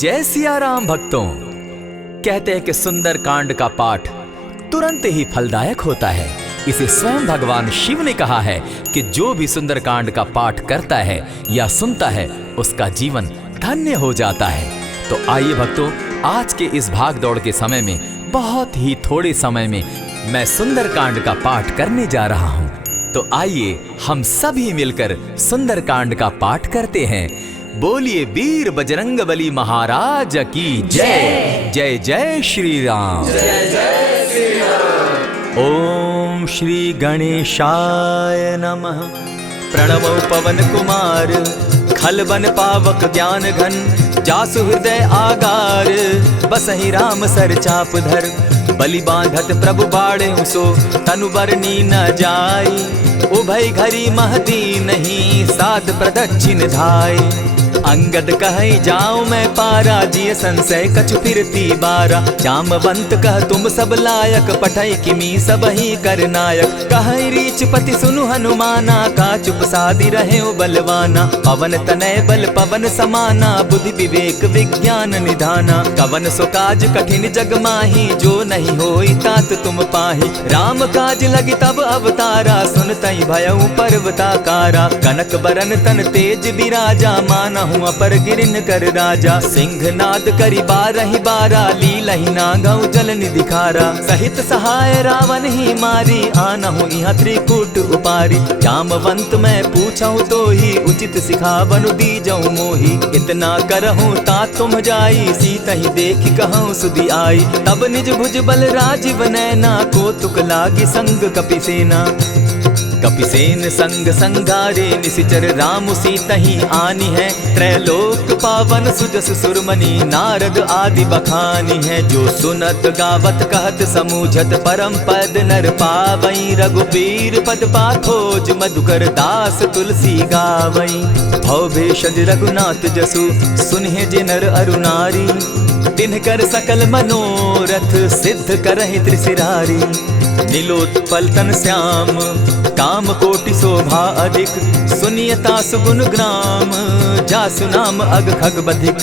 जय सिया राम भक्तों। कहते हैं कि सुंदर कांड का पाठ तुरंत ही फलदायक होता है। इसे स्वयं भगवान शिव ने कहा है कि जो भी सुंदर कांड का पाठ करता है या सुनता है उसका जीवन धन्य हो जाता है। तो आइए भक्तों, आज के इस भाग दौड़ के समय में बहुत ही थोड़े समय में मैं सुंदर कांड का पाठ करने जा रहा हूँ। तो आइए हम सभी मिलकर सुंदर कांड का पाठ करते हैं। बोलिए वीर बजरंगबली महाराज की जय। जय जय श्री राम। जय जय श्री राम। ओम श्री गणेशाय नमः। प्रणवो पवन कुमार खलबन पावक ज्ञान घन जासु हृदय आगार बसहि राम सर चाप धर बलि बांधत प्रभु बाढ़े सो तनु बरनी न जाई उभय घरी महदी नहीं साध प्रदक्षिण धाय अंगद कहे जाओ मैं पारा जिय संशय कछु फिरती बारा जामवंत कह तुम सब लायक पठय किमी सब ही कर नायक कहे रीच पति सुनु हनुमाना का चुप सादी रहे बलवाना पवन तनय बल पवन समाना बुद्धि विवेक विज्ञान निधाना कवन सो काज कठिन जग माही जो नहीं होई तात तुम पाही राम काज लगी तब अवतारा सुनतई भयउ पर्वताकारा कनक बरन तन तेज विराजा माना हूँ अपर गिरिन कर राजा सिंह नाद करी बारहि बारा लीलहि नागौ जल निधि खारा सहित सहाय रावण ही मारी आनहु इहाँ त्रिकूट उपारी जामवंत मैं पूछऊँ तो ही उचित सिखावनु दीजऊँ मोही इतना करहूँ ता तुम जाई सीतहि देखि कहूँ सुधि आई तब निज भुज बल राजीव नैना को तुक लागी संग कपिसेना कपिसेन संग संगारे निशिचर राम सीतहि आनी है त्रैलोक पावन सुजस सुरमणि नारद आदि बखानी है जो सुनत गावत कहत समूझत परम पद नर पावई रघुबीर पद पाथोज मधुकर दास तुलसी गावई भव भेषज रघुनाथ जसु सुनहि जे नर अरुनारी तिनकर सकल मनोरथ सिद्ध करहि त्रिशिरारी नीलोत्पल तन श्याम काम कोटि शोभा अधिक सुनियता सुगुण ग्राम जासु नाम अग खग बधिक।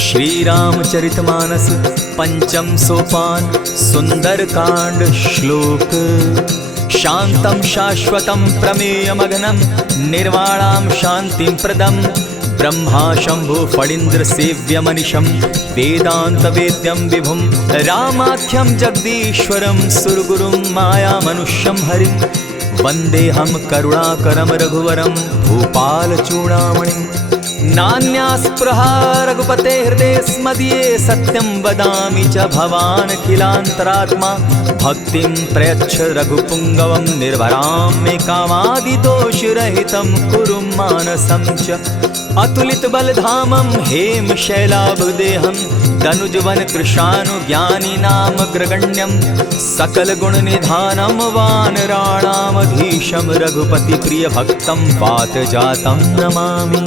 श्री रामचरितमानस पंचम सोपान सुंदर कांड श्लोक शांतम शाश्वतम प्रमेयमगनम निर्वाणाम शांतिं प्रदम ब्रह्मा शंभु फणीन्द्र सेव्य मनिशम वेदांत वेद्यम विभुम रामाख्यम जगदीश्वरम सुरगुरुम माया मनुष्यम हरिम वंदे हम करुणाकरम रघुवरम भूपाल चूड़ामणिम नान्यास्पृहा रघुपते हृदय स्मदीये सत्यं वदामि च भवान् खिलान्तरात्मा भक्तिं प्रयच्छ रघुपुङ्गवं निर्भरां मे कामादिदोषरहितं कुरु मानसं च अतुलित बलधामं हेम शैलाभदेहं तनुजवन कृशानुज्ञानी नाम ग्रगण्यं सकल गुण निधानं वानराणामधीशं रघुपति प्रिय भक्तं पात जातं नमामि।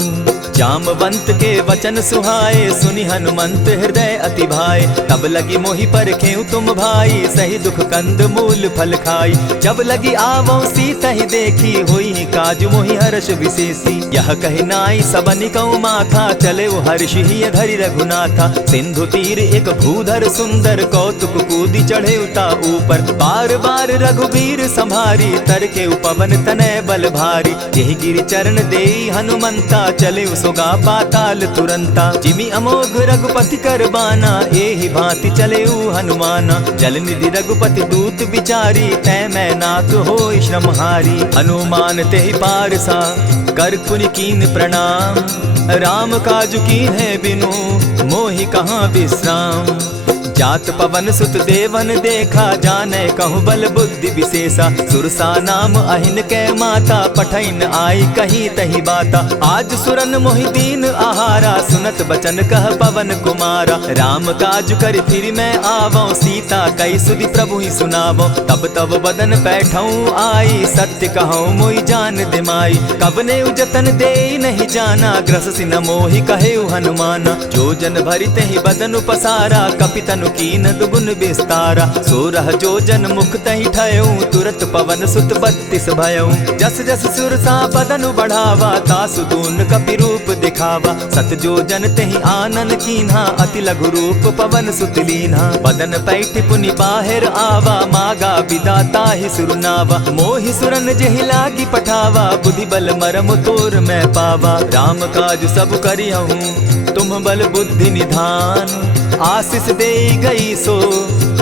जामवंत के वचन सुहाए सुनि हनुमंत हृदय अति भाए तब लगी मोहि परखेउ तुम भाई सही दुख कंद मूल फल खाई जब लगी आवो सीतहि देखी होई काज मोहि हर्ष विशेषी यह कहि नाई सबनि कौ माथा चले वो हर्ष ही धरि रघुनाथा सिंधु तीर एक भूधर सुंदर कौतुक कूदी चढ़े उता ऊपर बार बार रघुबीर संभारी तर के उपवन तनय बल भारी यही गिरि चरण देई हनुमंता चले सोगा पाताल तुरंता जिमि अमोघ रघुपति कर बाना एहि भांति चले हनुमाना जल निधि रघुपति दूत बिचारी तै मैं नाक होई श्रमहारी हनुमान तेहि पारसा कर पुनि कीन प्रणाम राम काजु कीन है बिनु मोहि कहाँ विश्राम जात पवन सुत देवन देखा जाने कहूँ बल बुद्धि विशेषा सुरसा नाम अहिन कै माता पठैन आई कहीं तही बाता आज सुरन मोहिदीन आहारा सुनत बचन कह पवन कुमारा राम काज कर फिर मैं आवो सीता कई सुधि प्रभु ही सुनावो तब तब बदन बैठऊँ आई सत्य कहूँ मोहि जान दिमाई कबने उजतन दे नहीं जाना ग्रस सिन मोहि कहे हनुमाना जो जन भरित ही बदन पसारा कपितनु तनु कीन दुगुन विस्तारा। 16 जोजन मुख तहि ठयऊ, तुरत पवन सुत 32 भयऊ। जस जस सुरसा बदनु बढ़ावा, तासु दून कपि रूप दिखावा। 7 जोजन तेहि आनन कीन्हा, अति लघु रूप पवन सुत लीन्हा। बदन पैठ पुनि बाहिर आवा, मागा विदा ताहि सुरनावा। मोहि सुरन जेहि लागी पठावा, बुद्धि बल मरम तोर मैं पावा। राम काज सब करिहूँ, तुम बल बुद्धि निधान। आशीष दे गई सो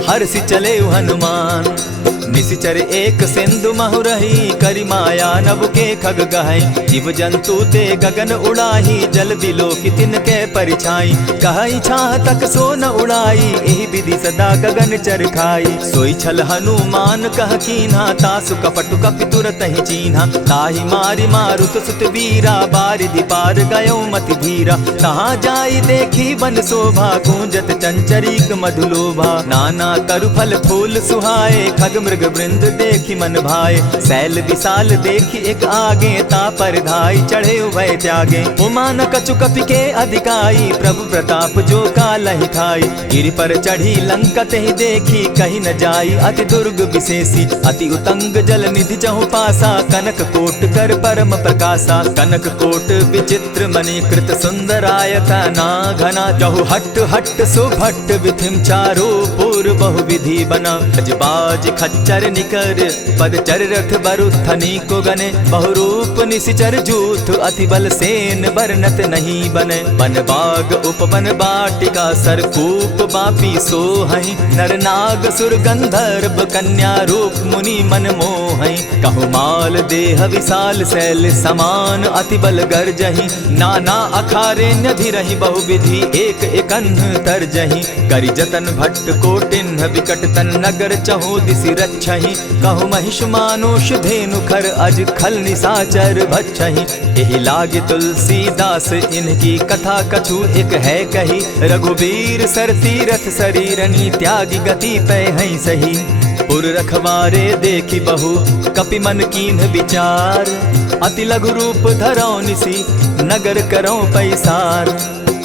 हर्षि चले हनुमान। निशिचर एक सिंधु महु रही, करि माया नभ के खग गहई। जीव जंतु ते गगन उड़ाही, जल बिलो की तिनके परिछाई। कहई छाह तक सो न उड़ाई, एहि विधि सदा गगन चर खाई। सोई छल हनुमान कह कीन्हा, तासु कपटु कपि तुरत ही चीन्हा। ताहि मारि मारुत सुत वीरा, बारिधि पार गयो मति धीरा। तहाँ जाई देखी बन शोभा, गूंजत चंचरीक मधुलोभा। नाना तरु फल फूल सुहाए, खग मृग वृंद देखी मन भाए। शैल विशाल देखी एक आगे, ता पर धाई चढ़े उभय त्यागे। उमान कछु कपि के अधिकाई, प्रभु प्रताप जो कालहि खाई। गिरि पर चढ़ी लंका तेहि देखी, कहीं न जाई अति दुर्ग विशेषी। अति उतंग जल निधि चहु पासा, कनक कोट कर परम प्रकाशा। कनक कोट विचित्र मणि कृत सुंदरायता ना घना। जहु हट हट सुभट विधिम चारो पूर्व बहु विधि बना। बाज खच्चर निकर पदचर रथ बरुथनी को गने। बहुरूप निशिचर जूथ अति बल सेन बरनत नहीं बने। बन बाग उपवन बाटिका सरकूप बापी सोहई। नर नाग सुर गंधर्व कन्या रूप मुनि मन मोहई। कहु माल देह विशाल शैल समान, अति बल गर्जही। नाना अखारे न्यधिरहि बहुविधि, एक एकन्ह तरजही। करि जतन भट्ट कोटिन्ह विकट तन नगर चहु दिसि रक्षहि। कहु महिष मानुष धेनु खर अज खल निशाचर भक्षहि। एहि लागे तुलसीदास इनकी कथा कछु एक है कही। रघुबीर सर तीरथ शरीरनी, त्यागी गति पै हई सही। पुर रखवारे देखी बहु कपि मन कीन्ह विचार। अति लघु रूप धरौ निसी, नगर करौ पैसार।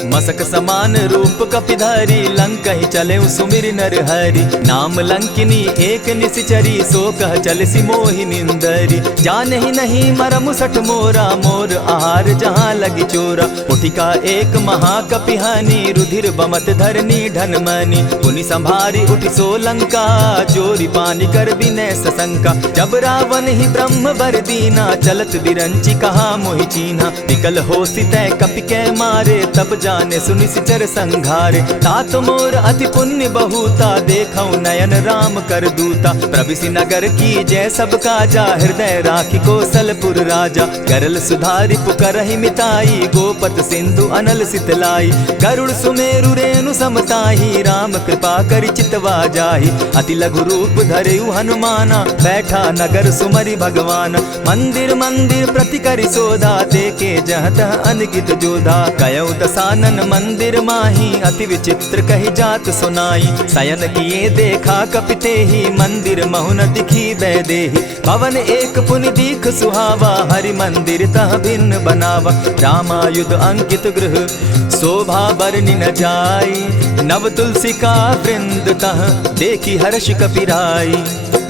मसक समान रूप कपिधारी, लंकहि चले सुमिर नर हरि। नाम लंकिनी एक निशिचरी, सो कह चल सी मोहि निंदरी। जानहि नहीं मरमु सठ मोरा, मोर आहार जहाँ लगी चोरा। उठिका एक महाकपिहानी, रुधिर बमत धरनी ढन मनी। पुनि संभारी उठि सो लंका, जोरी पानी कर विनय सशंका। जब रावण ही ब्रह्म बर दीना, चलत बिरंची कहा मोहि चीन्हा। निकल होसी तै कपि कै मारे, तब जाने सुनिशिचर संघारे। तात मोर अति पुण्य बहुता, देखौ नयन राम कर दूता। प्रविशि नगर की जय सब काजा, हृदय राखी कौशलपुर राजा। करल सुधारि पुकरहि मिताई, गोपत सिंधु अनल सितलाई। गरुड़ सुमेरु रेणु समताही, राम कृपा करि चितवा जाहि। अति लघु रूप धरेउ हनुमाना, बैठा नगर सुमरि भगवान। मंदिर मंदिर प्रति करि सोधा, देखे जहाँ तह अनगित जोधा। गयौ दसानन मंदिर माही, अति विचित्र कही जात सुनाई। शयन किए देखा कपिते ही, मंदिर महु न दिखी वैदेही। भवन एक पुनि दीख सुहावा, हरि मंदिर तह भिन्न बनावा। रामायुध अंकित गृह, शोभा बरनि न जाई। नव तुलसी का वृंद तह, देखी हर्ष कपिराई।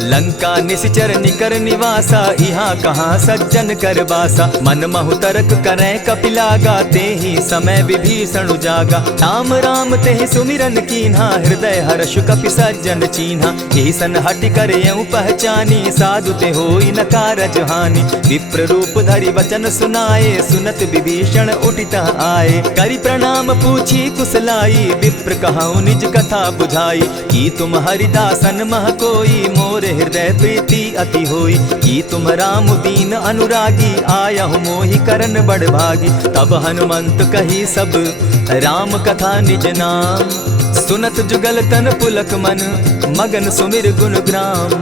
लंका निशिचर निकर निवासा, यहाँ कहाँ सज्जन कर बासा। मन महु तरक करै कपिलागा, तेहि समय विभीषण जागा। राम राम तेहि सुमिरन कीन्हा, हृदय हर्ष कपि सज्जन चीन्हा। ईसन हटि कर यूं पहचानी, साधु ते होई न कारज हानि। विप्र रूप धरि वचन सुनाए, सुनत विभीषण उठित आए। करि प्रणाम पूछी कुशलाई, विप्र कहौ निज कथा बुझाई। की तुम हरिदासन मह कोई, मोर हृदय प्रीति अति होई। की तुम राम दीन अनुरागी, आयहु मोहि करन बड़ भागी। तब हनुमंत कही सब राम कथा निज नाम। सुनत जुगल तन पुलक मन, मगन सुमिर गुण ग्राम।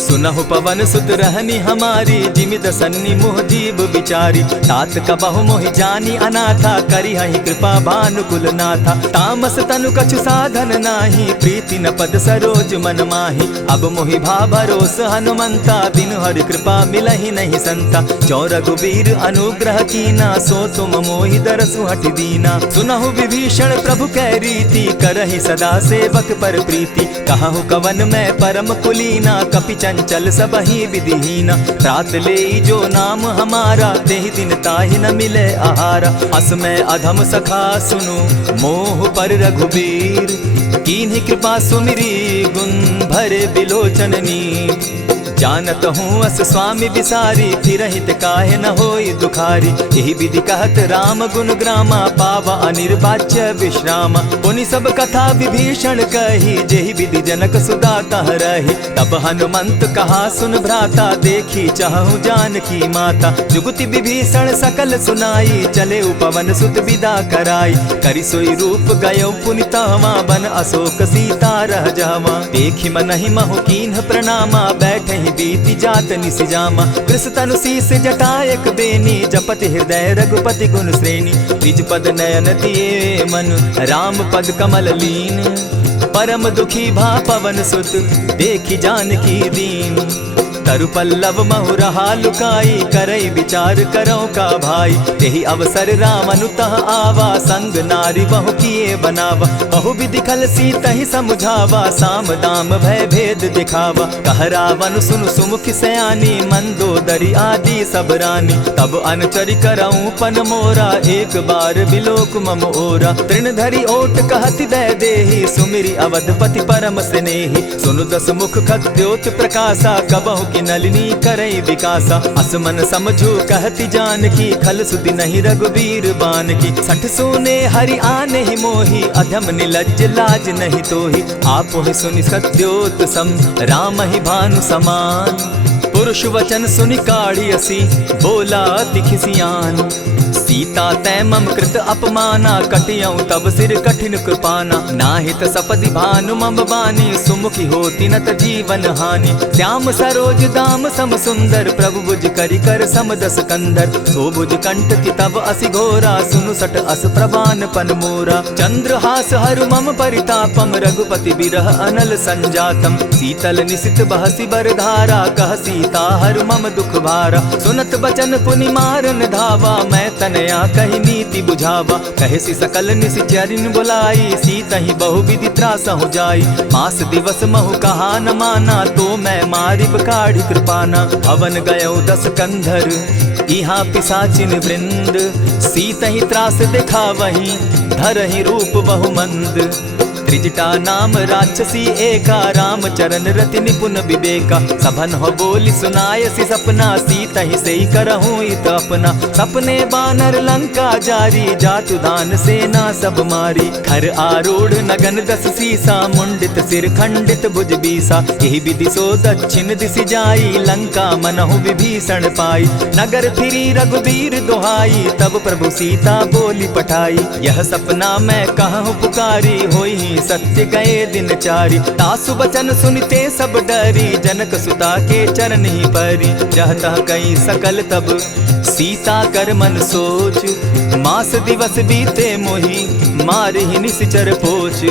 सुनहु पवन सुत रहनी हमारी, जिमिद सन्नी मुह जीव बिचारी। तात कबहु मोहि जानी अनाथा, करी हहि कृपा भानुकुल नाथा। तामस तनु कछु साधन नाही, प्रीति न पद सरोज मन माही। अब मोहि भा भरोस हनुमंता, बिनु हरि कृपा मिलहि नहीं संता। जो रघुबीर अनुग्रह कीना, सो तुम मोहि दरसु हठि दीना। सुनहु विभीषण प्रभु कै रीति, करहि सदा सेवक पर प्रीति। कहु कवन मैं परम कुलीना, कपि चंचल सबहि विधिहीना। त्रात लेई जो नाम हमारा, तेहि दिन ताहि न मिले आहारा। अस मैं अधम सखा सुनु, मोह पर रघुबीर। कीन्ही कृपा सुमिरी, गुण भरे बिलोचन नीर। जानत हूँ अस स्वामी बिसारी, फिर हित काहे न होई दुखारी। यही विधि कहत राम गुण ग्रामा, पावा अनिर्वाच्य विश्रामा। पुनि सब कथा विभीषण कही, जेहि विधि जनक सुदा कह रही। तब हनुमंत कहा सुन भ्राता, देखी चाहूँ जानकी माता। जुगति विभीषण सकल सुनाई, चले पवन सुत विदा कराई। करि सोई रूप गयो पुनि तावा, बन अशोक सीता रह जावा। देखी मनहि महु कीन्ह प्रणामा, बैठहि बीति जात निसिजामा। कृष तनु शीस जटायक बेनी, जपति हृदय रघुपति गुण श्रेणी। निज पद नयन दिए मन, राम पद कमल लीन। परम दुखी भा पवन सुत, देखी जानकी दीन। तरु पल्लव महु रहा लुकाई, करई विचार करो का भाई। यही अवसर राम अनुतः आवा, संग नारी बहु किए बनावा। बहु विधि खल सीतहि समझावा, साम दाम भय भेद दिखावा। कह रावण सुन सुमुखि सयानी, मंदोदरी आदि सब रानी। तब अनुचरि करऊं पन मोरा, एक बार बिलोक मम ओरा। तृण धरि ओट कहति दय देहि, सुमिरि अवधपति परम स्नेही। सुनु दस मुख खद्योत प्रकाशा, कबहु की नलिनी करई विकासा। असमन समझू कहती जानकी, खल सुधि नहीं रघुबीर बान की। सठ सोने हरि आने ही मोही, अधम निलज्ज लाज नहीं तोही। आपो ही सुनि सत्योत सम, राम ही भानु समान। पुरुष वचन सुनि काढ़ी असी, बोला अति खिसियान। सीता तै मम कृत अपमाना, कटियऊं तब सिर कठिन कृपाना। नाहित सपदि भानु मम बानी, सुमुखी होती न त जीवन हानि। श्याम सरोज दाम सम सुंदर, प्रभु बुझ करि कर समदस कंदर। सो बुझ कंठ की तब असि घोरा, सुनु सट अस प्रवान पन मोरा। चंद्रहास हरु मम परितापम, रघुपति बिरह अनल संजातम। शीतल निशित बहसी बरधारा, कह सीता हरु मम दुख भारा। सुनत बचन पुनि मारन धावा, मैं तनया कही नीति बुझावा। कहे सी सकल निश्चरिन बुलाई, सीतहि बहु विधि त्रास हो जाई। मास दिवस महु कहा न माना, तो मैं मारिब काढ़ी कृपाना। भवन गयो 10 कंधर, इहाँ पिशाचिन वृंद। सीतहि त्रास दिखावहि, धरहि रूप बहुमंद। त्रिजटा नाम राक्षसी एका, राम चरण रति निपुण विवेका। सभन हो बोली सुनायसी सपना, सीतहि सेई करहूँ इत अपना। सपने बानर लंका जारी, जातु दान सेना सब मारी। खर आरूढ़ नगन 10 सीसा, मुंडित सिर खंडित भुज बीसा। यही विधि सो दक्षिण दिशि जाई, लंका मनहु विभीषण पाई। नगर फिरी रघुबीर दुहाई, तब प्रभु सीता बोली पठाई। यह सपना मैं कहूँ पुकारी, होई सत्य गए दिन चारि। तासु बचन सुनते सब डरी, जनक सुता के चरण ही परी। जह तह कई सकल तब, सीता कर मन सोच। मास दिवस बीते मोही, मारे ही निश्चर पोच।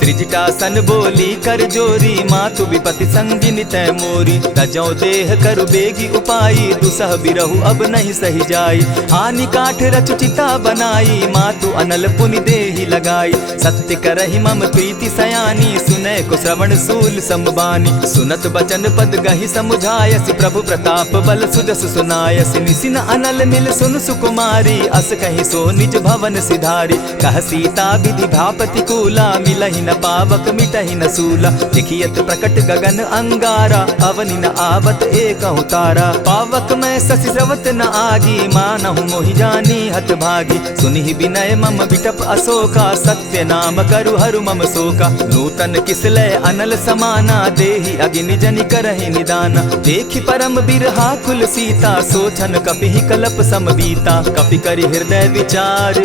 त्रिजटा सन बोली कर जोरी, मातु विपति संगिनी तै मोरी। तजौ देह करु बेगी उपाई, दुसह बिरहु अब नहीं सही जाई। हानि काठ रच चिता बनाई, मातु अनल पुनि देहि लगाई। सत्य करहि मम प्रीति सयानी, सुनै को श्रवण सूल समबानी। सुनत बचन पद गहि समुझायसि, प्रभु प्रताप बल सुजस सुनायसि। निसिन अनल मिल सुन सुकुमारी, अस कहि सो निज भवन सिधारी। कह सीता विधि भापति कूला, मिलहि न पावक मिटहि न सूला। लिखियत प्रकट गगन अंगारा, अवनि न आवत एकहु तारा। पावक मैं शशि स्रवत न आगी, मानहु मोहि जानी हत भागी। सुनिहि विनय मम बिटप अशोका, सत्य नाम करु हरु मम शोका। नूतन किसलय अनल समाना, देहि अगिनि जनि करहि निदाना। देखि परम बिरहा कुल सीता, सोचन कपिहि कलप सम बीता। कपि करि हृदय विचार,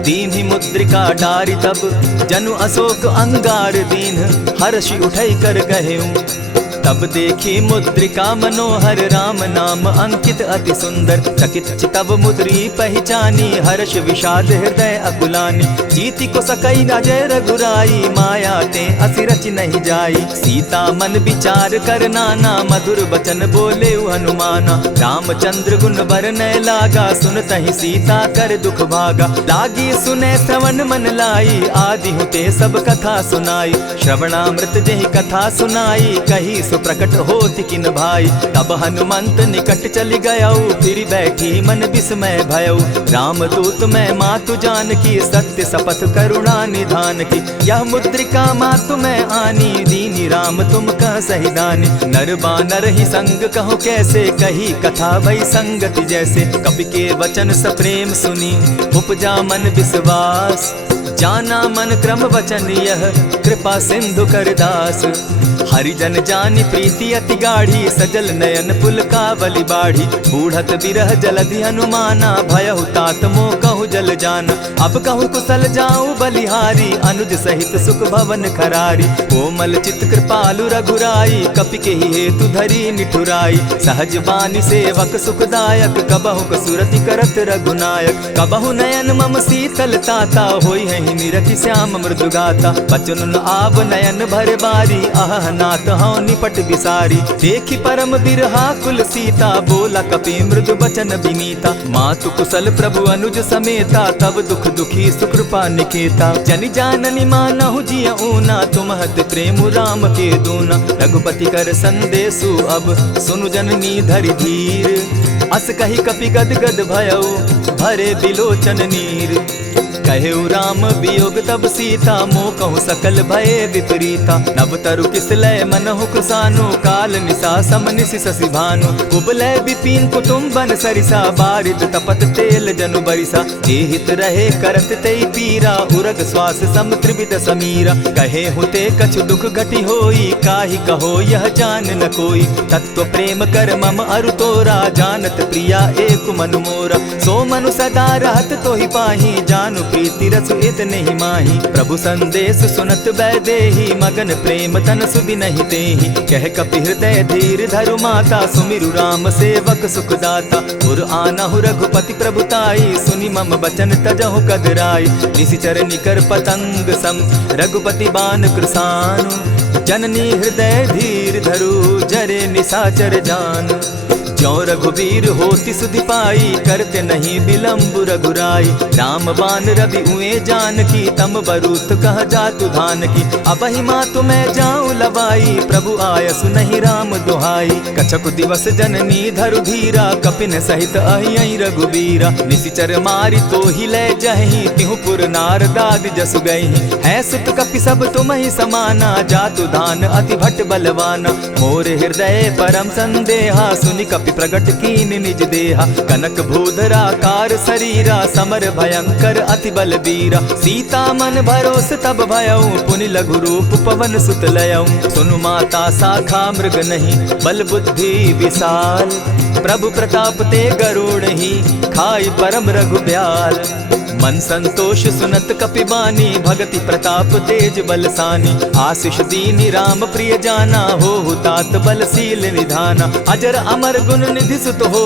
दीन्हि मुद्रिका डारि। तब जनु अशोक अंगार दीन, हर्षि उठै कर गहेऊ। तब देखी मुद्रिका मनोहर राम नाम अंकित अति सुंदर। चकित चितव मुद्री पहचानी हर्ष विषाद हृदय अकुलानी। जीति को सकई अजय रघुराई माया ते असि रच नहीं जाई। सीता मन विचार कर नाना मधुर बचन बोले हनुमाना। रामचंद्र गुण बरनय लागा सुनतहि सीता कर दुख भागा। लागी सुने श्रवण मन लाई आदि हुते सब कथा सुनाई। श्रवणामृत जेहि कथा सुनाई कही सुप्रकट होति किन भाई। तब हनुमंत निकट चली गयऊ फिर बैठी मन विस्मय भयऊ। रामदूत मैं मातु जान की सत्य शपथ करुणा निधान की। यह मुद्रिका मातु मैं आनी दीनी राम तुम कह सही दानी। नर बानर ही संग कहो कैसे कही कथा भई संगति जैसे। कपि के वचन सप्रेम सुनी उपजा मन विश्वास। जाना मन क्रम वचन यह कृपा सिंधु कर दास। हरिजन जानी प्रीति अति गाढ़ी सजल नयन पुलकावली बाढ़ी। बूढ़त बिरह जलधि हनुमाना भयहु तात मोह कहु जल जाना। अब कहु कुशल जाऊं बलिहारी अनुज सहित सुख भवन खरारी। कोमल चित कृपालु रघुराई कपि के ही हेतु धरी निठुराई। सहज बानी सेवक सुखदायक कबहु कसुरति करत रघुनायक। कबहु नयन मम शीतल ताता होई है निरखि श्याम मृदु गाता। बचन आब नयन भर बारी आह नाथ हूँ निपट बिसारी। देखी परम बिरहा कुल सीता बोला कपि मृदु बचन विनीता। मातु कुशल प्रभु अनुज समेता तब दुख दुखी सुकृपा निकेता। जनि जाननी मानहु जिय ऊना तुम्हत प्रेम राम के दूना। रघुपति कर संदेशु अब सुनु जननी धरि धीर। अस कही कपि गद गद भयऊ भरे बिलोचन नीर। कहेउ राम वियोग तब सीता मोह कहूँ सकल भये विपरीता। नव तरु किसलय मनहु कृसानु काल निशा समनिशि शशि भानु। कुबलय विपिन कुटुम्बन सरिसा बारिद तपत तेल जनु बरिसा। जे हित रहे करत तेई पीरा उरग श्वास सम त्रिविध समीरा। कहे हुते कछु दुख घटी होई काहि कहो यह जान न कोई। तत्व प्रेम कर मम अरु तोरा जानत प्रिया एक मनु मोरा। सो मनु सदा रहत तोहि पाही जानु प्रीति रसु इतने ही माही। प्रभु संदेश सुनत बैदेही मगन प्रेम तन सुधि नहीं देही। कह कपि हृदय धीर धरु माता सुमिरु राम सेवक सुखदाता। उर आनहु रघुपति प्रभुताई सुनि मम बचन तजहु कदराई। निशिचर निकर पतंग सम रघुपति बान कृसानु। जननी हृदय धीर धरु जरे निशाचर जान। ज्यों रघुवीर होति सुधि पाई करते नहीं विलम्ब रघुराई। राम बान रवि उए जानकी तम बरूथ कह जातु धान की। अबहि मातु मैं जाऊं लवाई प्रभु आयसु नहीं राम दुहाई। कछक दिवस जननी धरु धीरा कपिन सहित अहियहि रघुबीरा। निशिचर मारि तो ही ले जहि तिहु पुर नारदादि जसु गई। है सुत कपि सब तुम ही समाना जातु धान अति भट बलवाना। मोर हृदय परम संदेहा सुनि कपि प्रगट कीन निज देहा। कनक भूधरा कार शरीरा समर भयंकर अति बलबीरा। सीता मन भरोस तब भयऊ पुनि लघु रूप पवन सुत लयऊ। सुनु माता शाखा मृग नहीं बल बुद्धि विशाल। प्रभु प्रताप ते गरुड़ ही खाई परम रघु ब्याल। मन संतोष सुनत कपि बानी भगति प्रताप तेज बलसानी। आशीष दीनी राम प्रिय जाना हो तात बलशील निधाना। अजर अमर गुण निधि सुत हो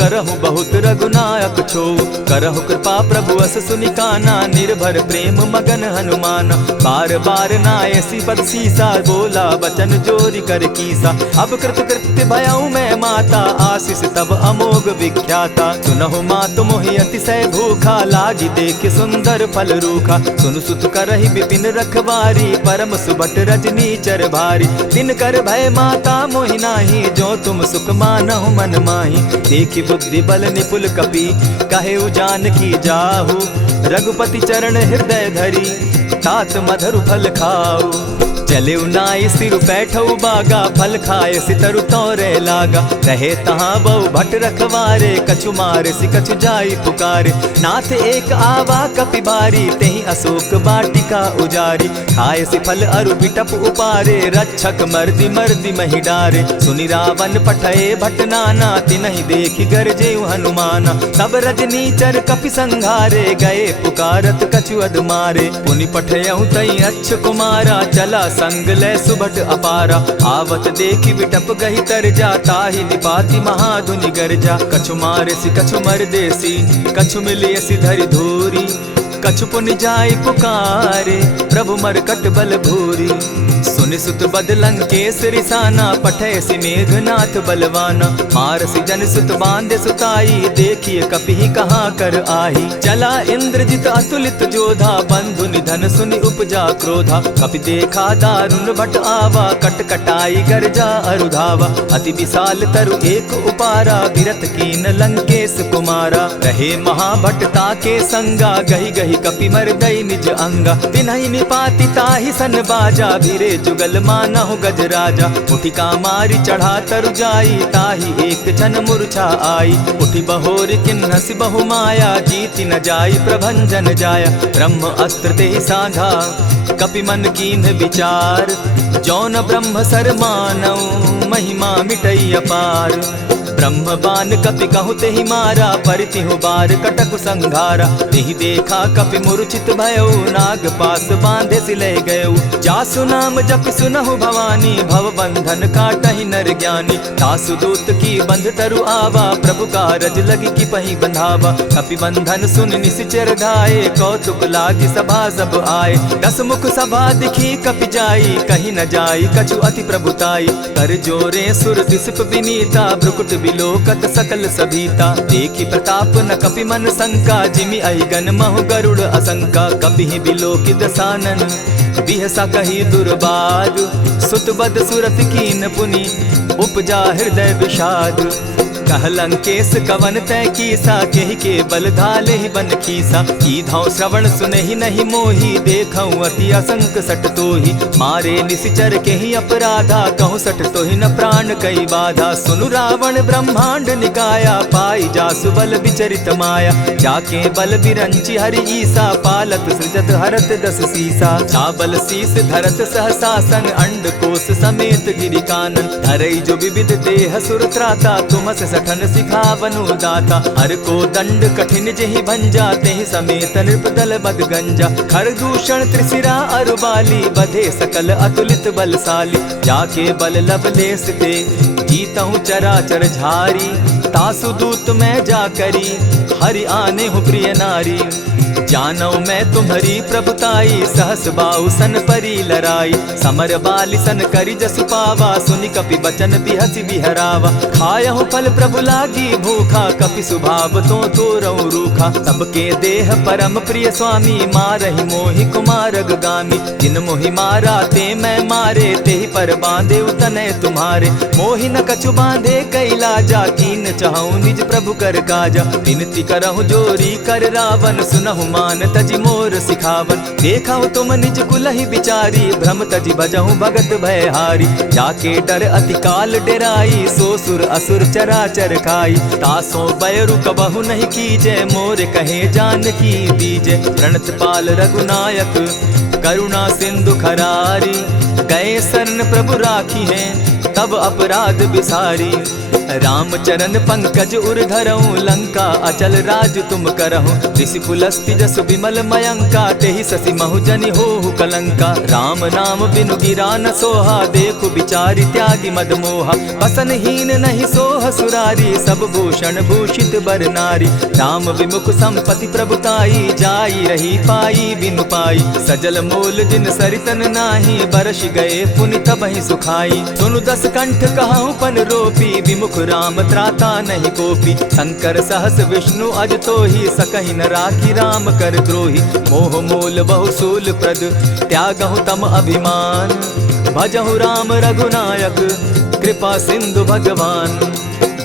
करहु बहुत रघुनायक छो। करहु कृपा प्रभु अस सुनि काना निर्भर प्रेम मगन हनुमाना। बार बार नायसी पद सीसा बोला बचन जोरी कर कीसा। अब कृत कृत्य भयऊ मैं माता आशीष तब अमोघ विख्याता। सुनहु मातु मोहि अतिशय भूखा लागी देख सुंदर फल रूखा। सुन सुत करहि विपिन रखवारी परम सुबट रजनी चर भारी। दिन कर भय माता मोहि नाही जो तुम सुख मानहु मन माही। देखी बुद्धि बल निपुल कपि कहे जानकी जाहु। रघुपति चरण हृदय धरी तात मधुर फल खाऊ। चले नाई सिर बैठऊ बागा फल खाए सितरु तोरे लागा। रहे तहाँ बहु भट रखवारे कछु मारे सि कछु जाई पुकारे। नाथ एक आवा कपि बारी तेहि अशोक बाटिका उजारी। खाए से फल अरु बिटप उपारे, रक्षक मर्दि मर्दि मही डारे। सुनि रावण पठये भट नाना, तिनहि देखि गरजे हनुमाना। सब रजनीचर कपि संघारे, गए पुकारत कछु अध मारे। पुनि पठयहु तई अच्छ कुमारा, चला संग लै सुभट अपारा। आवत देखि बिटप गहि तर जा, ताहि निपाति महाधुनि गर्जा। कछु मारेसि कछु मरदेसी, कछु मिलियसि धरि धूरी। कछु पुनि जाय पुकारे, प्रभु मरकट बल भूरी। सुनि सुत बद लंकेश रिसाना, पठयसि मेघनाथ बलवाना। मारसि जन सुत बांधे सुताई, देखिए कपिहि कहाँ कर आही। चला इंद्रजित अतुलित जोधा, बंधु निधन सुनि उपजा क्रोधा। कपि देखा दारुण भट आवा, कट कटाई गर्जा अरुधावा। अति विशाल तरु एक उपारा, बिरत कीन लंकेश कुमारा। रहे महाभट ताके संगा, गहि गहि कपि मरदई निज अंगा। तिन्हि निपाति ताहि सन बाजा, भिरे जुगल मानहु गज राजा। उठिका मारी चढ़ा तरु जाई, ताहि एक क्षण मूर्छा आई। उठि बहोर किन्हसि बहु माया, जीति न जाई प्रभंजन जाया। ब्रह्म अस्त्र तेहि साधा, कपि मन कीन्ह विचार। जौन ब्रह्म सर मानौ, महिमा मिटई अपार। ब्रह्म बान कपि कहु तेहि मारा, परितिहु बार कटक संघारा। तेहि देखा कपि मूर्छित भयो, नाग पास बांधे सिले गयो। जासु नाम जपि सुनहु भवानी, भव बंधन काटहि नर ज्ञानी। तासु दूत की बंध तरु आवा, प्रभु कारज लगी की पहि बंधावा। कपि बंधन सुन निसिचर धाये, कौतुक लागी सभा सब आए। दस मुख सभा दिखी कपि जाई, कहीं न जाई कछु अति प्रभुताई। कर जोरे सुर दिसप विनीता, भ्रुकुट बिलोकत सकल सभीता। देखि प्रताप न कपि मन शंका, जिमि अहिगन महु गरुड़ असंका। कपिहि बिलोकि दसानन, बिहसा कही दुर्बाद। सुत बद सुरत कीन पुनि, उपजा हृदय विषाद। कह लंकेश कवन तै कीसा, केहि के बल धाले ही बन खीसा। कीधौ श्रवण सुनहि नहीं मोही, देखऊं अति असंक सट तोहि। मारे निसिचर केहि अपराधा, कहूँ सट तोहि न प्राण कई बाधा। सुनु रावण ब्रह्मांड निकाया, पाई जासु बल विचरित माया। जाके बल बिरंचि हरि ईसा, पालत सृजत हरत दस सीसा। चाबल शीस धरत सहसासन, अंड कोश समेत गिरि कानन। धरई जो विविध देह सुर त्राता, तुमस सठन सिखावनु दाता। हर को दंड कठिन जेहि भंजा, तेहि समेत नृपदल बद गंजा। खरदूषण त्रिशिरा अरुबाली, बधे सकल अतुलित बलशाली। जाके बल लवलेस ते, जीतहु चराचर झारी। तासु दूत मैं जा करी, हरि आने हूँ प्रिय नारी। जानौ मैं तुम्हारी प्रभुताई, सहस बाहु सन परी लराई। समर बाली सन करि जसु पावा, सुनि कपि बचन बिहसि बिहरावा। खायहु फल प्रभु लागी भूखा, कपि सुभाव तो तोरऊ रूखा। सबके देह परम प्रिय स्वामी, मारहि मोहि कुमारग गामी। जिन मोहि मारा ते मैं मारे, तेहि पर बांधे उतने तुम्हारे। मोहि न कछु बांधे कैलाजा, कीन चाहूं निज प्रभु कर काजा। विनती करहु जोरी कर रावण, सुनहु मान तजि मोर सिखावन। देखहु तुम निज कुलहि बिचारी, भ्रम तजि भजहु भगत भयहारी। जाके डर अति काल डेराई, सो सुर असुर चराचर खाई। तासो बैरु कबहु नहीं कीजे, मोर कहे जानकी बीजे। प्रणत पाल रघुनायक, करुणा सिंधु खरारी। गए शरण प्रभु राखी हैं, तब अपराध बिसारी। राम चरण पंकज उर धरऊं, लंका अचल राज तुम करहूं। ऋषि पुलस्ति जसु विमल मयंका, तेहि ससि महु जनि होहु कलंका। राम नाम बिनु गिरा न सोहा, देखु बिचारी त्यागी मद मोहा। बसनहीन नहीं सोह सुरारी, सब भूषण भूषित बर नारी। राम विमुख संपति प्रभुताई, जाई रही पाई बिनु पाई। सजल मोल जिन सरितन नाही, बरस गए पुनि तबहि सुखाई। सुनु दस कंठ कहूँ पन रोपी, विमुख राम त्राता नहीं कोपी। शंकर सहस विष्णु अज तो ही, सकहि न राखी राम कर द्रोही। मोह मूल बहु सूल प्रद, त्यागहु तम अभिमान। भजहु राम रघुनायक, कृपा सिंधु भगवान।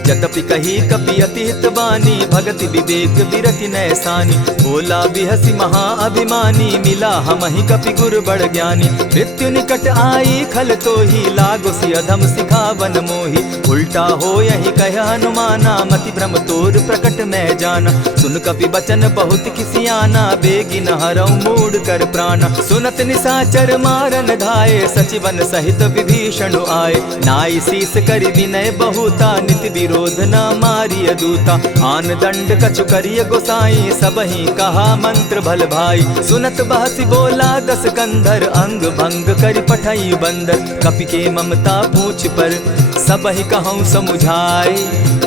यद्यपि कही कपि अति हित बानी, भगति विवेक विरति नैसानी। बोला बिहसी महाअभिमानी, मिला हमहि कपि गुर बड़ ज्ञानी। मृत्यु निकट आई खल तो ही, लागो सि अधम सिखावन मोही। उल्टा हो यही कह हनुमाना, मति भ्रम तोर प्रकट मैं जाना। सुन कपि बचन बहुत किसियाना, बेगी न हरऊ मूड कर प्राणा। सुनत निशाचर मारन धाये, सचिवन सहित विभीषण आए। नाई शीस करि विनय बहुता, नित विरोध न मारिय दूता। आन दंड कछु करिय गोसाई, सबहि कहा मंत्र भल भाई। सुनत बहसी बोला दस कंधर, अंग भंग करि पठई बंदर। कपि के ममता पूछ पर, सबहि कहूँ समुझाए।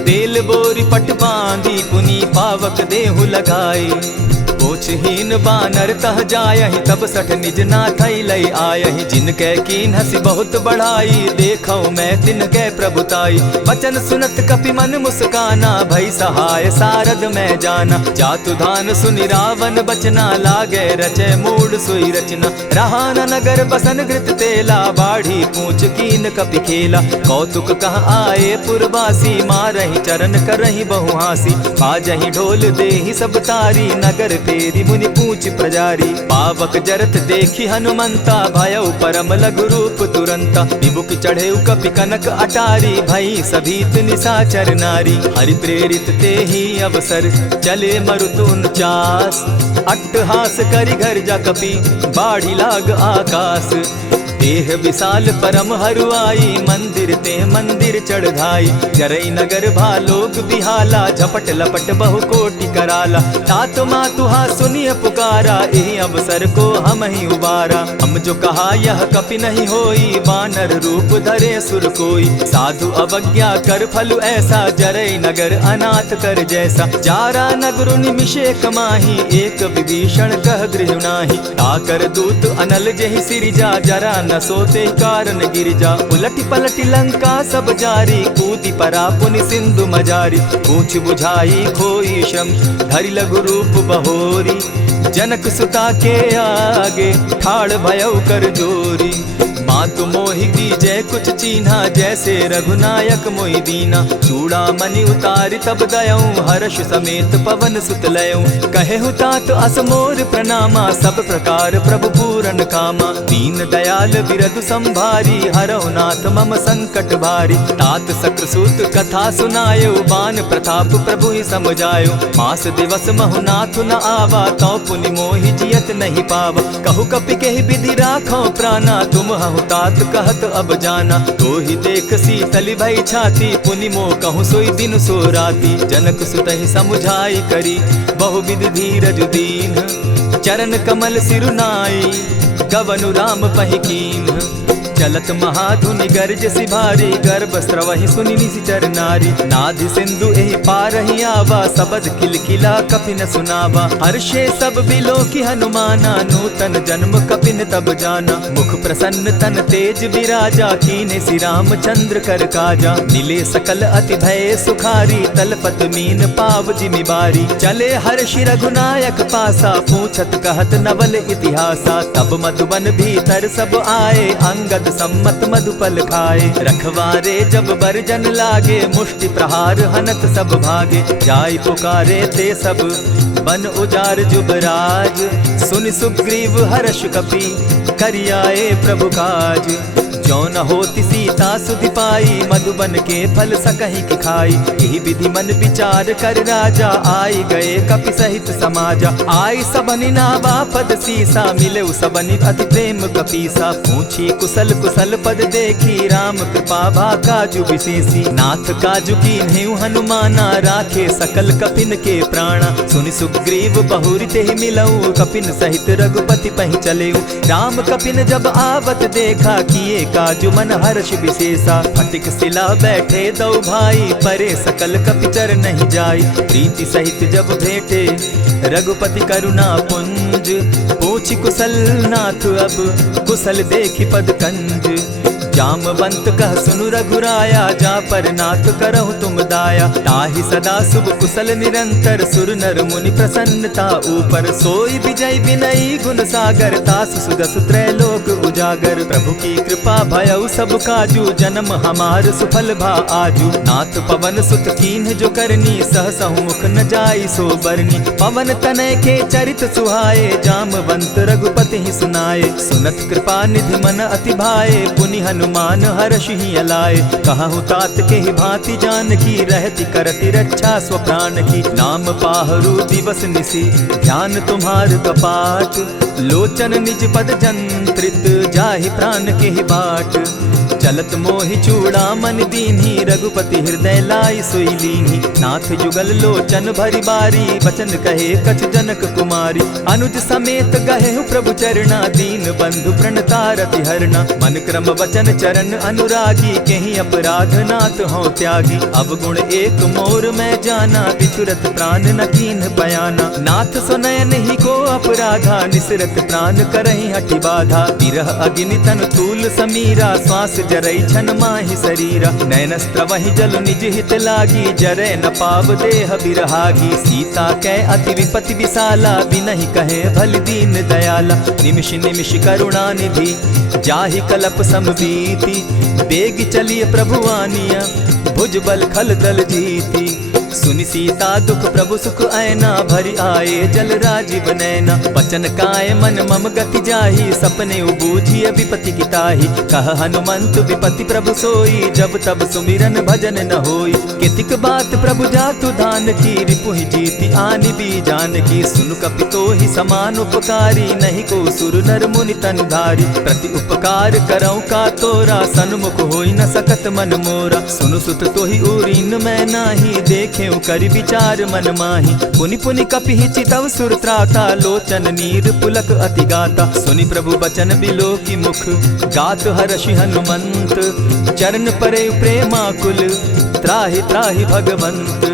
तेल बोरी पट बांधी, पुनी पावक देहु लगाई। पोछहीन बानर तह जायहि, तब सठ निज नाथै लई आयहि। जिनकै कीन हसी बहुत बढ़ाई, देखौ मैं तिनकै प्रभुताई। वचन सुनत कपि मन मुस्काना, भई सहाय सारद मैं जाना। जातु धान सुनि रावण बचना, लागे रचै मूड सोई रचना। रहा न नगर बसन घृत तेला, बाढ़ी पूछ कीन कपि खेला। कौतुक कह आए पुरवासी, मारहि चरण करहि बहु हासी। बाजहि ढोल देहि सब तारी, नगर तेरी मुनि पूछ प्रजारी। पावक जरत देखी हनुमंता, भयउ परम लघु रूप तुरंता। विमुख चढ़े कपि कनक अटारी, भई सभीत निशाचर नारी। हरि प्रेरित ते ही अवसर, चले मरुत 49। अट्टहास करि घर जा कपि, बाढ़ी लाग आकाश। देह विशाल परम हरुआई, मंदिर ते मंदिर चढ़ाई। जरई नगर भालोग बिहाला, झपट लपट बहु कोटि कराला। तात मातुहा सुनिय पुकारा, एहि अवसर को हम ही उबारा। हम जो कहा यह कपि नहीं होई, बानर रूप धरे सुर कोई। साधु अवज्ञा कर फल ऐसा, जरई नगर अनाथ कर जैसा। जारा नगर निमिषे कमाही, एक विभीषण कह गृह नाही। ताकर दूत अनल जहि सिरिजा, जरा न सोते कारण गिरिजा। उलटि पलटि लंका सब जारी, कूदि परा पुनि सिंधु मजारी। पूछ बुझाई खोई श्रम, धरि लघु रूप बहोरी। जनक सुता के आगे, ठाड़ भयउ कर जोरी। मातु मोहि दीजै कुछ चीन्हा, जैसे रघुनायक मोहि दीना। चूड़ा मणि उतारि तब दयऊं, हर्ष समेत पवन सुत लयऊं। कहेहु तात असमोर प्रणामा, सब प्रकार प्रभु पूरन कामा। दीन दयाल बिरधु संभारी, हरौ नाथ मम संकट भारी। तात सक्रसूत कथा सुनायो, बान प्रताप प्रभु ही समझायो। मास दिवस महु नाथ न आवा, तौ पुनि मोहि जियत नहीं पावा। कहु कपि केहि विधि राखो प्राणा, तुम हहु तात कहत अब जाना। तो ही देख शीतल भई छाती, पुनि मो कहूँ सोई दिन सो राती। जनक सुतहि समुझाई करी, बहु विधि धीरज दीन। चरण कमल सिरुनाई, गवनु राम पहि कीन। चलत महाधुनि गर्ज सिभारी, गर्भ स्रवहि सुनि निशिचर नारी। नाधि सिंधु एहि पारहि आवा, सबद किलकिला कपि न सुनावा। हर्षे सब बिलो की हनुमाना, नूतन जन्म कपि न तब जाना। मुख प्रसन्न तन तेज विराजा, कीने श्री रामचंद्र कर काजा। मिले सकल अति भय सुखारी, तलपत मीन पाव जिमि बारी। चले हर्षि रघुनायक पासा, पूछत कहत नवल इतिहासा। तब मधुबन भीतर सब आए, अंगद सम्मत मधुपल खाए। रखवारे जब बरजन लागे, मुष्टि प्रहार हनत सब भागे। जाय पुकारे ते सब, बन उजार जुबराज। सुनि सुग्रीव हर्ष कपि, करियाए प्रभु काज। जो न होती सीता सुधि पाई, मधुबन के फल सकहि की खाई। यही विधि मन विचार कर राजा, आई गए कपि सहित समाजा। आई सबनि नावा पद सीसा, मिले सबनि अति प्रेम कपीसा। पूछी कुशल कुशल पद देखी, राम कृपा भा काजु विशेषी। नाथ काजु कीन्हेउ हनुमाना, राखे सकल कपिन के प्राणा। सुनि सुग्रीव बहुरि तेहि मिलऊ, कपिन सहित रघुपति पहि चलेऊ। राम कपिन जब आवत देखा, किए काजु मन हर्ष विशेषा। फटिक सिला बैठे दो भाई, परे सकल कपिचर नहीं जाई। प्रीति सहित जब भेंटे, रघुपति करुणा पुंज। पूछि कुशल नाथ अब, कुशल देखि पद कंज। जामवंत कह सुनु रघुराया, जा पर नाथ करहु तुम दाया। ताहि सदा शुभ कुशल निरंतर, सुर नर मुनि प्रसन्नता ऊपर। सोई विजय विनयी गुण सागर, तास सुदस त्रैलोक उजागर। प्रभु की कृपा भयउ सब काजू, जन्म हमार सुफल भा आजू। नाथ पवन सुत कीन्ह जो करनी, सहसहु मुख न जाई सो बरनी। पवन तनय के चरित सुहाए, जामवंत रघुपति ही सुनाए। सुनत कृपा निधि मन अति भाए, पुनि हनुमान हर्षि अलाए। कहु तात के ही भांति जानकी, रहति करति रक्षा स्वप्राण की। नाम पाहरु दिवस निसी, ध्यान तुम्हार कपाट। लोचन निज पद जंत्रित, जाहि प्राण के ही बाट। चलत मोहि चूड़ामन दीन्ही, रघुपति हृदय लाई सोई लीन्ही। नाथ जुगल लोचन भरी बारी, बचन कहे कछ जनक कुमारी। अनुज समेत गहे प्रभु चरणा, दीन बंधु प्रणतारति हरना। मन क्रम वचन चरण अनुरागी, केहि अपराध नाथ हो त्यागी। अवगुण एक मोर मैं जाना, बिछुरत प्राण न कीन्ह बयाना। नाथ सुनयन ही को अपराधा, निसरत प्राण करहि हठि बाधा। विरह अग्नि तन तूल समीरा, श्वास जरई छन माहि शरीरा। नयन स्त्रवहि जल निज हित लागी, जरै न पाव देह बिरहागी। सीता कै अति विपति विशाला, बिनहि कहे भल दीन दयाला। निमिष निमिष करुणा निधि, जाहि कलप समबीति। बेग चलिए प्रभु आनिया, भुज बल खल दल जीती। सुनि सीता दुख प्रभु सुख ऐना, भरि आए जल राजीव नैना। बचन काय मन मम गति जाहि, सपने बूझिए विपति की ताहि। कह हनुमंत विपति प्रभु सोई, जब तब सुमिरन भजन न होई। कितिक बात प्रभु जातु धान की, रिपुहि जीति आनि भी जानकी। सुनु कपितो ही समान उपकारी, नहीं को सुर नर मुनि तन धारी। प्रति उपकार करऊँ का तोरा, सन्मुख होई न सकत मन मोरा। सुनु सुत तोहि उरीन मैं नाही, देखे करि विचार मन माही। पुनि पुनि कपिहि चितव सुर त्राता, लोचन नीर पुलक अति गाता। सुनि प्रभु बचन बिलो की मुख, गात हर्षि हनुमंत। चरण परे प्रेमाकुल, त्राहि त्राहि भगवंत।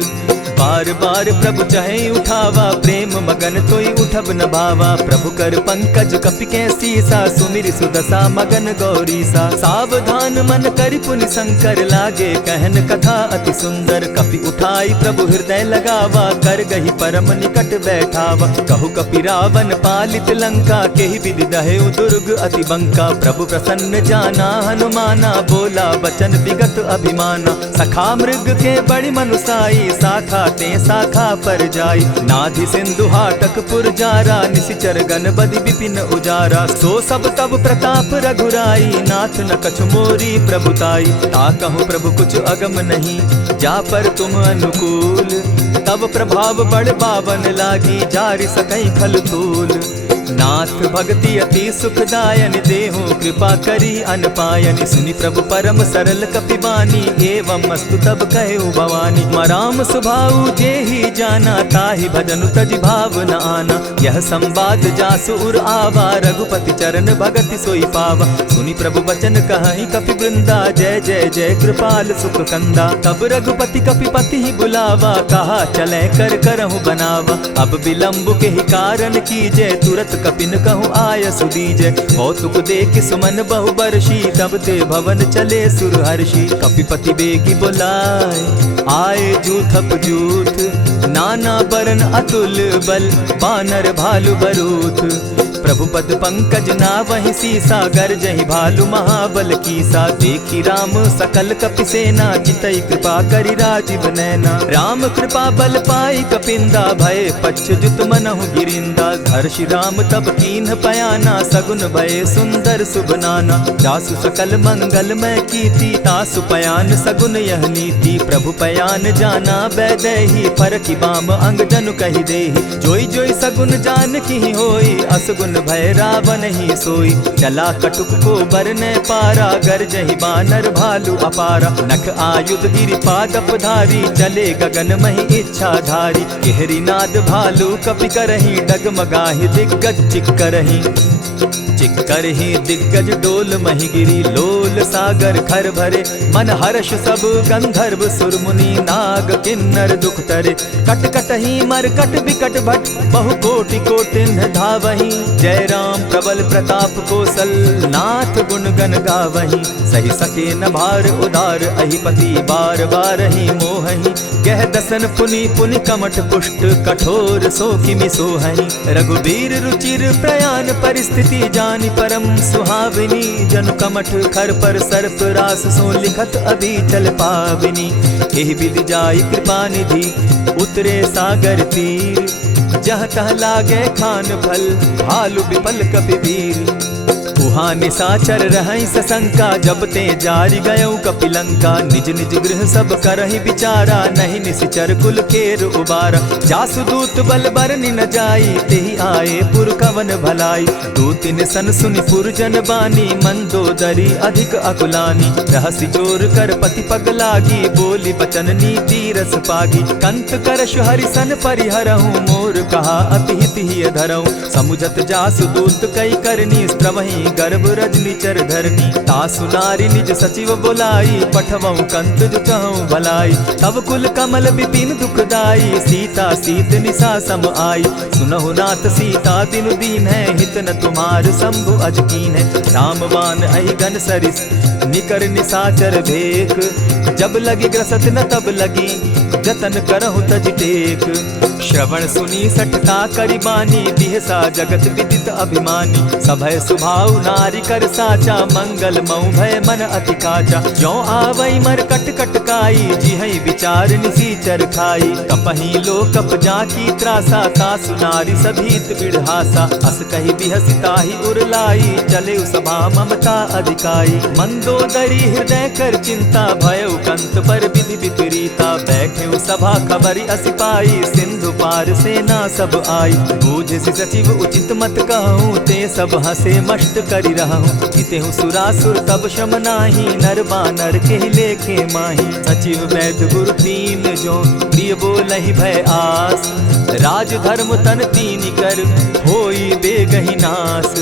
बार बार प्रभु चहे उठावा, प्रेम मगन तोई उठब न भावा। प्रभु कर पंकज कपि के सीसा, सुमिरि सुदशा मगन गौरीसा। सावधान मन करि पुनि शंकर, लागे कहन कथा अति सुंदर। कपि उठाई प्रभु हृदय लगावा, कर गही परम निकट बैठावा। कहु कपि रावण पालित लंका, केहि विधि दहेउ दुर्ग अति बंका। प्रभु प्रसन्न जाना हनुमाना, बोला बचन विगत अभिमाना। सखा मृग के बड़ी मनुसाई, साखा ते शाखा पर जाई। नाधि सिंधु हाटक पुरजारा, निशिचर गण बदि विपिन उजारा। सो सब तब प्रताप रघुराई, नाथ न कछु मोरी प्रभुताई। ताकहु प्रभु कुछ अगम नहीं, जा पर तुम अनुकूल। तब प्रभाव बड़ बावन लागी, जारि सकई खल तूल। नाथ भक्ति अति सुखदायन, देहु कृपा करी अनपायनि। सुनि प्रभु परम सरल कपिबानी, एवं मस्तु तब कहु भवानी। मराम सुभाऊ जेहि जाना, ताहि भजनु तजि भाव न आना। यह संवाद जासु उर आवा, रघुपति चरण भगति सोई पावा। सुनि प्रभु बचन कहहि कपि वृंदा, जय जय जय कृपाल सुख कंदा। तब रघुपति कपिपति ही बुलावा, कहा चले कर करहु बनावा। अब विलंब के ही कारण कीजय, तुरत कपिन कहूँ आय सुदीजय। कौतुक देख सुमन बहु बरसी, तब ते भवन चले सुर हर्षि। कपिपति बेगी बुलाए, आए जूथप जूथ। नाना बरन अतुल बल, बानर भालु बरूथ। प्रभु पद पंकज नावहि सीसा, गर्जहि भालु महाबल कीसा। देखी राम सकल कपि सेना, जितई कृपा करि राजीव नैना। राम कृपा बल पाई कपिंदा, भय पच्युत मनहु गिरिंदा। हर्षि राम तब कीन्ह पयाना, सगुन भय सुंदर शुभ नाना। जासु सकल मंगल मैं कीति, तासु पयान सगुन यह नीति। प्रभु पयान जाना बैदेही, फरकि बाम अंग जनु कहि देहि। जोई जोई सगुन जान की होई, असगुन भय रावण ही सोई। चला कटुक को बरने पारा, गर्जहि बानर भालु अपारा। नख आयुध गिरि पादप धारी, चले गगन महि इच्छा धारी। केहरी नाद भालु कपि करहि, डगमगाहि दिग्गज चिक्करहि। चिक्कर ही दिग्गज डोल महिगिरी लोल सागर खर भरे मन हर्ष सब गंधर्व सुरमुनि नाग किन्नर दुख तरे कट कट ही मरकट विकट भट बहु कोटि कोटिन धावही जय राम प्रबल प्रताप कौशल नाथ गुण गण गावही सही सके न भार उदार अहिपति बार बार ही मोहही कह दसन पुनि पुनि कमठ पुष्ट कठोर सो किमि सोहहि रघुबीर रुचिर प्रयाण परिस्थिति जानि परम सुहाविनी जनु कमठ खर पर सर्प रास सो लिखत अभी चल पाविनी एहि विधि जाई कृपा निधि उतरे सागर तीर जह तह लागे खान फल भालु विपल कपिवीर उहाँ निसाचर रहै सशंका जब ते जारि गयौ कपिलंका निज निज गृह सब करहि विचारा नहीं निसिचर कुल केर उबारा जासु दूत बल बरनि न जाई तेहि आए पुर कवन भलाई दूतिन सन सुनि पुरजन बानी मंदोदरी अधिक अकुलानी रहसि जोर कर पति पग लागी बोली बचन नीति रस पागी कंत करश हरि सन परिहरहु मोर कहा अति हित ही धरहु समुझत जासु दूत कई करनी स्त्रवहि गर्भ रजनी चर धरनी तासु नारी निज सचिव बोलाई पठवऊ कंत जो चहु भलाई तब कुल कमल विपिन दुखदाई सीता सीत निसा सम आई सुनहु नाथ सीता बिनु दीन है हित न तुम्हार शंभु अजकीन है रामवान अहि गन सरिस निकर निसाचर भेक जब लगी ग्रसत न तब लगी जतन करहु तज टेक श्रवण सुनी सठता करिबानी बिहसा जगत विदित अभिमानी सभय सुभाव नारी कर साचा मंगल मऊ भय मन अति काचा जो आवई मर कट कट काई जिहई विचार निसीचर खाई कपही लो कप जाकी त्रासा तासु नारी सभीत बिढ़ासा अस कही बिहसिता ही उरलाई चले सभा ममता अधिकाई मंदोदरी हृदय कर चिंता भयउ कंत पर विधि विपरीता बैठे सभा खबरी असिपाई सिंधु पार सेना सब आई बूझ से सचिव उचित मत कहूँ ते सब हंसे मस्त करी रहूँ जितेहु सुरासुर तब शम नाही नर बानर के लेखे माही सचिव वैद्य गुरु तीन जो प्रिय बोलहि भय आस राज धर्म तन तीन कर होई बेगहि नास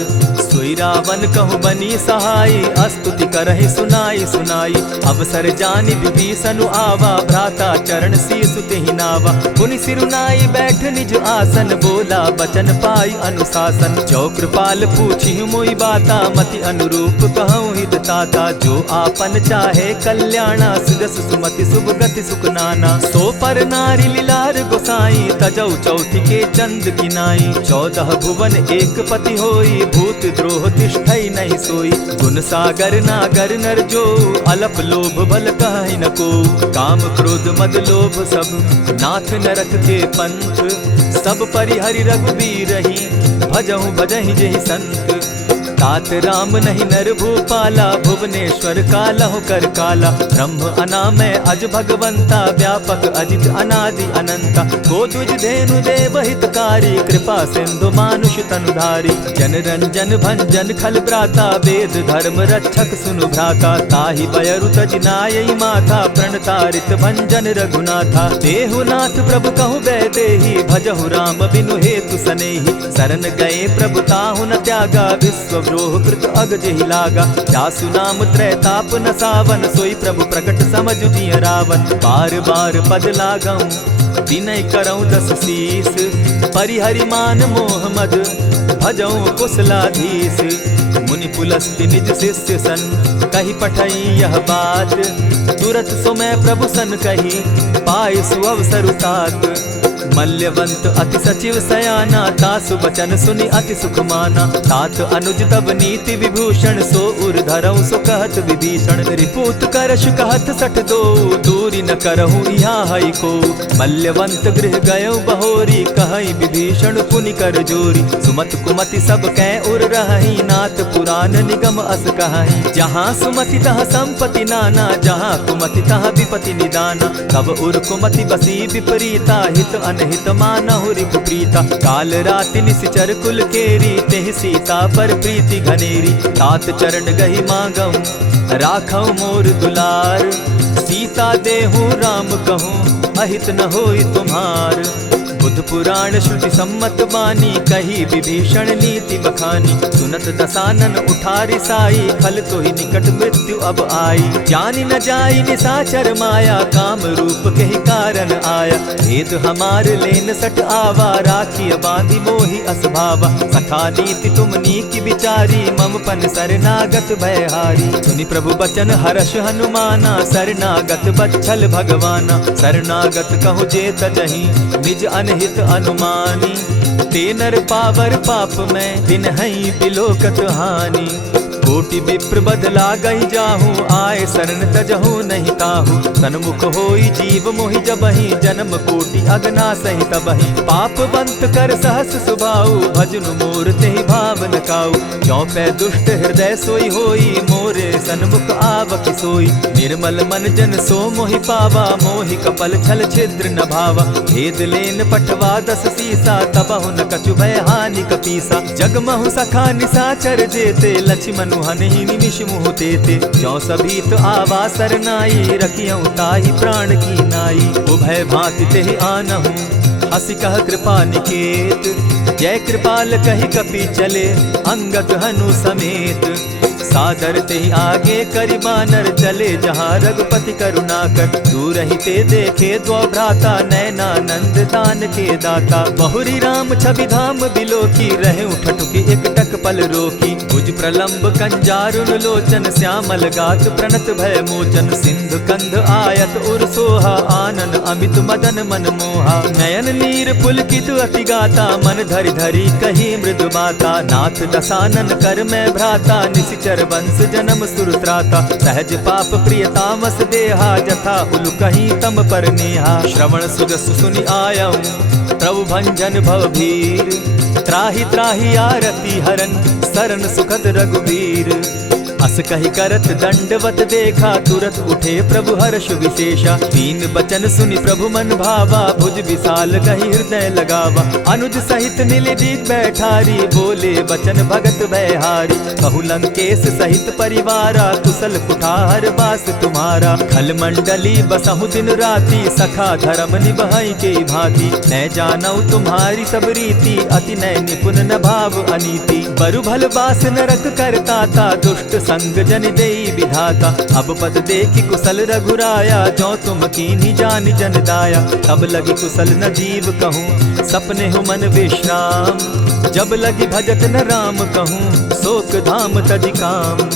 सोई रावण कहु बनी सहाई अस्तुति करहि सुनाई सुनाई अवसर जानि विभीषण आवा भ्राता चरण शीसु तेहि नावा पुनि सिरुनाई बैठ निज आसन बोला बचन पाई अनुशासन जो कृपाल पूछि मोई बाता मति अनुरूप कहूँ हित ताता जो आपन चाहे कल्याणा सुजस सुमति शुभ गति सुख नाना सो पर नारी लीलार गोसाई तजौ चौथी के चंद किनाई 14 भुवन एक पति होई भूत द्रोह तिष्ठई नहीं सोई गुण सागर नागर नर जो अलप लोभ बल कहि न को काम क्रोध मद लोभ सब नाथ नरक के पंथ सब परिहरि रघुबीर रही भजहु भजहि जेहि संत तात राम नहीं नर भूपाला भुवनेश्वर कालहु कर काला ब्रह्म अनामय अज भगवंता व्यापक अजित अनादि अनंता को तुझ धेनु देव हितकारी कृपा सिंधु मानुष तनुधारी जन रंजन भंजन खल भ्राता वेद धर्म रक्षक सुनु भ्राता ताहि बयरु तज नायई माथा प्रणतारित भंजन रघुनाथा देहुनाथ प्रभु कहु बैदेहि भजहु राम बिनु हेतु सनेहि शरण गए प्रभु ताहु न त्यागा विश्व द्रोह कृत अग जेहि लागा जासु नाम त्रैताप न सावन सोई प्रभु प्रकट समझु जिय रावण बार बार पद लागऊं विनय करऊं 10 शीस परिहरि मान मोह मद भजऊं कुशलाधीश मुनि पुलस्ति निज शिष्य सन कही पठई यह बात तुरत सुमय प्रभु सन कही पाय सुअवसर तात मल्यवंत अति सचिव सयाना तासु बचन सुनि अति सुख माना तात अनुज तब नीति विभूषण सो उर धरऊ सो कहत विभीषण रिपुत करश कहत सठ दो दूरी न करहु यहाँ हई को मल्यवंत गृह गयो बहोरी कहई विभीषण पुनि कर जोरी सुमत कुमति सब कै उर रही नाथ पुराण निगम अस कहई जहाँ सुमति तह संपति नाना जहाँ कुमति तह विपति निदाना तब उर कुमति बसी विपरीता हित हित मानहु रिपु प्रीता काल राति निसिचर कुल केरी तेहि सीता पर प्रीति घनेरी तात चरण गहि मांगऊं राखऊं मोर दुलार सीता देहु राम कहूँ अहित न होई तुम्हार बुध पुराण श्रुति सम्मत बानी, कही विभीषण नीति बखानी। सुनत दसानन उठारी साई, खल तो ही निकट मृत्यु अब आई। जानी न जाई निशाचर माया, काम रूप के ही कारण आया। भेद हमार लेन सट आवा, राखी बांधी मोहि असभावा। सखा नीति तुम नीकी विचारी, मम पन शरणागत भयहारी। सुनि प्रभु बचन हर्ष हनुमाना, शरणागत बच्छल भगवाना। शरणागत कहु जे तजहि, निज अनहित अनुमानी। ते नर पावर पाप में, दिन हई बिलोकत हानि। कोटि विप्र बदला गई जाहू, आए शरण तजहू नहीं ताहू। सन्मुख होई जीव मोहि जबहि, जन्म कोटि अगना सहि तबहि। पाप बंत कर सहस सुभाऊ, भजनु मोर तेहि भाव न काऊ। क्यों पै दुष्ट हृदय सोई होई, मोरे सन्मुख आवक सोई। निर्मल मन जन सो मोहि पावा, मोहि कपल छल छिद्र न भावा। भेद लेन पठवा दस सीसा, तबहु न कछु भय हानि कपीसा। जगमहु सखा निशाचर जेते, लक्ष्मण हनहि निमिष मुह तेते। जो सभी तो आवा सरनाई, रखियऊ ताहि प्राण की नाई। उभय भांति तेहि आनहु, हसी कह कृपा निकेत। जय कृपाल कहि कपि चले, अंगद हनु समेत। सादर ते आगे करि बानर, चले जहाँ रघुपति करुणा कर। दूर ही ते देखे द्वौ भ्राता, नैनानंद दान के दाता। बहुरी राम छवि धाम बिलोकी, रहे उठटुकी एक टक पल रोकी। भुज प्रलंब कंजारुन लोचन, श्यामल गात प्रणत भय मोचन। सिंधु कंध आयत उर सोहा, आनन अमित मदन मन मोहा। नयन नीर पुलकित अति गाता, मन धरि धरि कही मृदु बाता। नाथ दसानन कर मैं भ्राता, निशिचर वंश जन्म सुरत्राता। सहज पाप प्रिय तामस देहा, जथा उलु कहीं तम पर नेहा। श्रवण सुजस सुनि आयऊ, प्रभु भंजन भवभीर। त्राहि त्राहि आरती हरन, सरन सुखद रघुवीर। अस कहि करत दंडवत देखा, तुरत उठे प्रभु हर्ष विशेषा। तीन बचन सुनि प्रभु मन भावा, भुज विशाल कहि हृदय लगावा। अनुज सहित नीलदीप बैठारी, बोले बचन भगत भयहारी। कहु लंकेश सहित परिवारा, कुशल कुठार बास तुम्हारा। खल मंडली बसहु दिन राति, सखा धर्म निभाई के भांति। न जानऊ तुम्हारी सब रीति, अति नय निपुण न भाव अनीति। बरु भल बास नरक करता था, दुष्ट संग जन देई विधाता। अब पद देखी कुशल रघुराया, जो तुम कीन्ही जान जन दाया। तब लगी कुशल न जीव कहूँ, सपने हो मन विश्राम। जब लगी भजत न राम कहूँ, शोक धाम तज काम।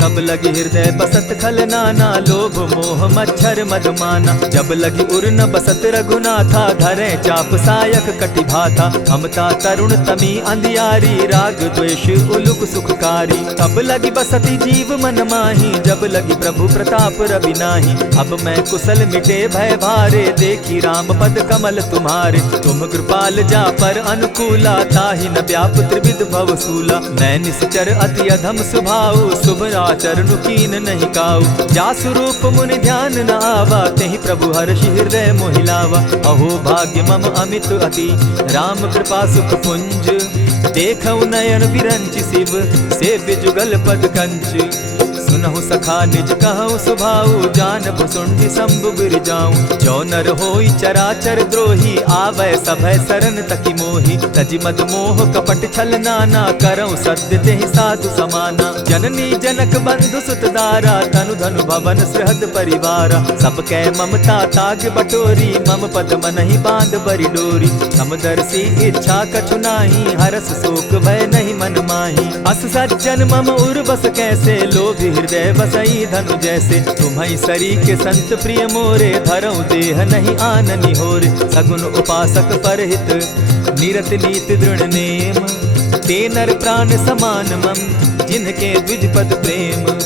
तब लगी हृदय बसत खल नाना, लोभ मोह मच्छर मधुमाना। जब लगी उर न बसत रघुनाथा, धरे चाप सायक कटि भाथा। ममता तरुण तमी अंधियारी, राग द्वेष उलुक सुखकारी। तब लगी बसती जीव मन माही, जब लगी प्रभु प्रताप रवि नाही। अब मैं कुशल मिटे भय भारे, देखी राम पद कमल तुम्हारे। तुम कृपाल जा पर अनुकूला, ताहि न व्याप त्रिविध भवसूला। मैं निश्चर अति अधम स्वभाव, शुभ चरणु कीन नहीं काऊ। जासु रूप मुनि ध्यान न आवा, तेहि प्रभु हर्षि हृदय मोहिलावा। अहो भाग्य मम अमित अति, राम कृपा सुख पुंज। देखऊ नयन विरंच शिव, सेव्य जुगल पद कंच। सुनहु सखा निज कहु सुभाऊ, जानब सुंडि शंभु गिर जाऊं। जो नर होई चराचर द्रोही, आवै सभय सरन तकी मोही। तजि मद मोह कपट छल नाना, करऊं सत्य तेहि साधु समाना। जननी जनक बंधु सुत दारा, तनु धनु भवन सृहद परिवारा। सब कै ममता ताग बटोरी, मम पद मनहि बांध बरि डोरी। समदर्शी इच्छा कछु नाही, हरस शोक भय नहीं मन माही। अस सज्जन मम उर बस कैसे, लोभी हृदय बसई धनु जैसे। तुम्हारी सरी के संत प्रिय मोरे, धरऊं देह नहीं आननि होरे। सगुन उपासक परहित, निरत नीत दृढ़ नेम। ते नर प्राण समान मम, जिनके द्विज पद प्रेम।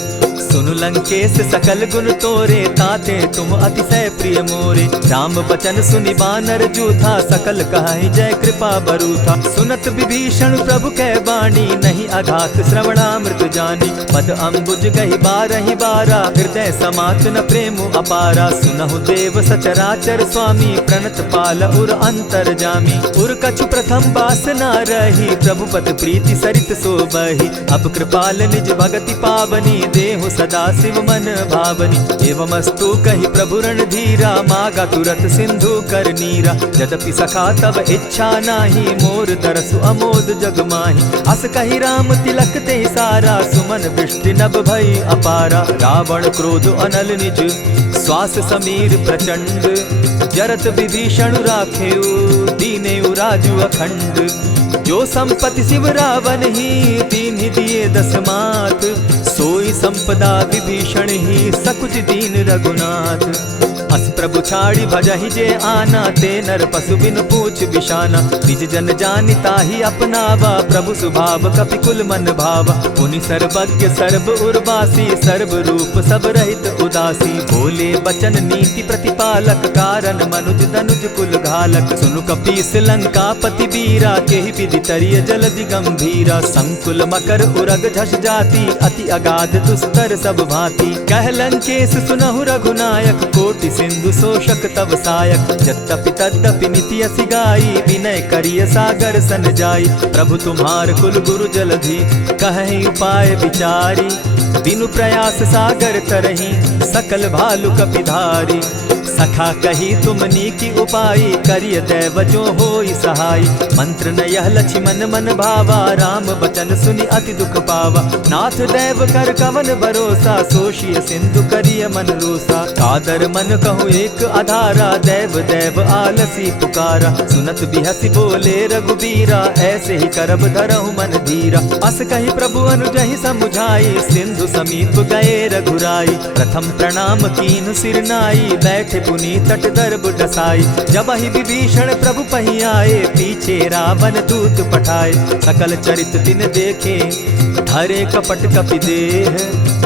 सुनु लंकेश सकल गुण तोरे, ताते तुम अतिशय प्रिय मोरे। राम बचन सुनि बानर जूथा, सकल कहाहि जय कृपा बरूथा। सुनत विभीषण प्रभु कै बाणी, नहीं अघात श्रवणामृत जानी। पद अम्बुज गहि बारहि बारा, हृदय समात न प्रेम अपारा। सुनहु देव सचराचर स्वामी, प्रणत पाल उर अंतर जामी। उर कछु प्रथम बास न रही, प्रभु पद प्रीति सरित सोबहि। अब कृपाल निज भगति पावनी, देहु सदा शिव मन भावनी। एवमस्तु कहि प्रभु रणधीरा, मागा तुरत सिंधु कर नीरा। यद्यपि सखा तब इच्छा नाही, मोर तरसु अमोद जग माही। अस कहि राम तिलक ते सारा, सुमन वृष्टि नभ भई अपारा। रावण क्रोध अनल निज, श्वास समीर प्रचंड। जरत विभीषण राखेउ, दीनेउ राजु अखंड। जो संपत्ति शिव रावण ही, दीन्हि दिए दस मात। सोई संपदा विभीषण ही, सकुच दीन रघुनाथ। अस प्रभु छाड़ी भजहि जे आना, ते नर पशु बिन पूछ बिशाना। निज जन जानिता ही अपनावा, प्रभु स्वभाव कपि कुल मन भावा। मुनि सर्वज्ञ सर्व उर्वासी, सर्व रूप सब रहित उदासी। बोले बचन नीति प्रतिपालक, कारण मनुज धनुज कुल घालक। सुनु कपीस लंकापति बीरा, केहि विधि तरिय जलधि गंभीरा। संकुल मकर उरग झष जाति, अति अगाध दुस्तर सब भांति। कह लंकेश सुनहु रघुनायक, कोटि सिंधु शोषक तव सायक। यद्यपि तद्यपि निति असि गाई, विनय करिय सागर सन जाई। प्रभु तुम्हार कुल गुरु जलधि, कहि उपाय विचारी। बिनु प्रयास सागर तरही, सकल भालु कपिधारी। सखा कही तुमनी की उपाई, करिय दैव जो होई सहाय। मंत्र न यह लक्ष्मण मन भावा, राम बचन सुनि अति दुख पावा। नाथ दैव कर कवन भरोसा, सोषिय सिंधु करिय मन रोसा। कादर मन कहूँ एक आधारा, दैव दैव आलसी पुकारा। सुनत बिहसी बोले रघुबीरा, ऐसे ही करब धरहु मन धीरा। अस कही प्रभु अनुजहि समुझाई, सिंधु समीप गए रघुराई। प्रथम प्रणाम कीन सिर नाई, बैठे पुनि तट दर्ब डसाई। जब ही विभीषण प्रभु पही आए, पीछे रावण दूत पठाए। सकल चरित तिन देखे, धरे कपट कपि देह।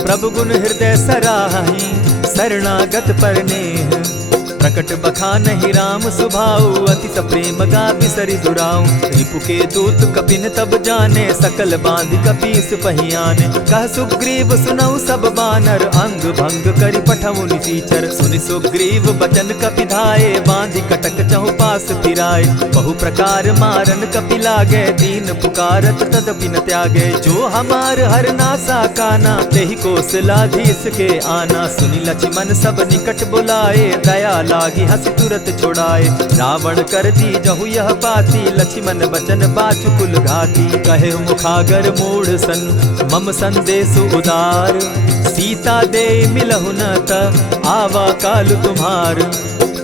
प्रभु गुण हृदय सराही, शरणागत पर नेह। प्रकट बखानहि राम सुभाऊ, अति सप्रेम गा बिसरि दुराऊ। रिपु के दूत कपिन तब जाने, सकल बांधि कपीस पहियाने। कह सुग्रीव सुनऊ सब बानर, अंग भंग करि पठऊ निसीचर। सुनि सुग्रीव बचन कपि धाये, बांधि कटक चहु पास फिराए। बहु प्रकार मारन कपि लागे, दीन पुकारत तदपि न त्यागे। जो हमार हर नासा काना, तेहि कौशलाधीश के आना। सुनि लक्ष्मण सब निकट बुलाए, दया लागी हंसी तुरत छुड़ाए। रावण कर दी जहु यह पाती, लक्ष्मण बचन बाचु कुल घाती। कहे मुखागर मूढ़ सन, मम संदेश उदार। सीता दे मिलहु न त, आवा काल तुम्हार।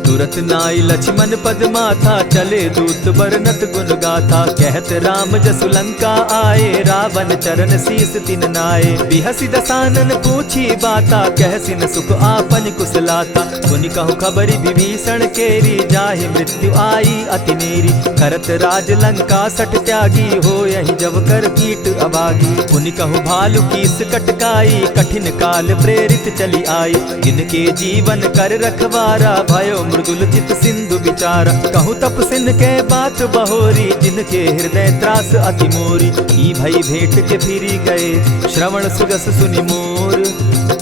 तुरत नाई लक्ष्मण पद माथा, चले दूत बरनत गुण गाथा। कहत राम जसु लंका आए, रावण चरण शीस तिन नाए। बिहसी दसानन पूछी बाता, कहसी न सुख आपन कुशलाता। सुनि कहु खबरी विभीषण केरी, जाहि मृत्यु आई अति नेरी। करत राज लंका सठ त्यागी, हो यही जब कर कीट अभागी। पुनि कहु भालु कीस कटकाई, कठिन काल प्रेरित चली आई। जिनके जीवन कर रखवारा, भयो मृदुल चित सिंधु विचारा। कहूँ तप सिन के बात बहोरी, जिनके हृदय त्रास अति मोरी। ई भई भेंट के फिरी गए, श्रवण सुजस सुनि मोर।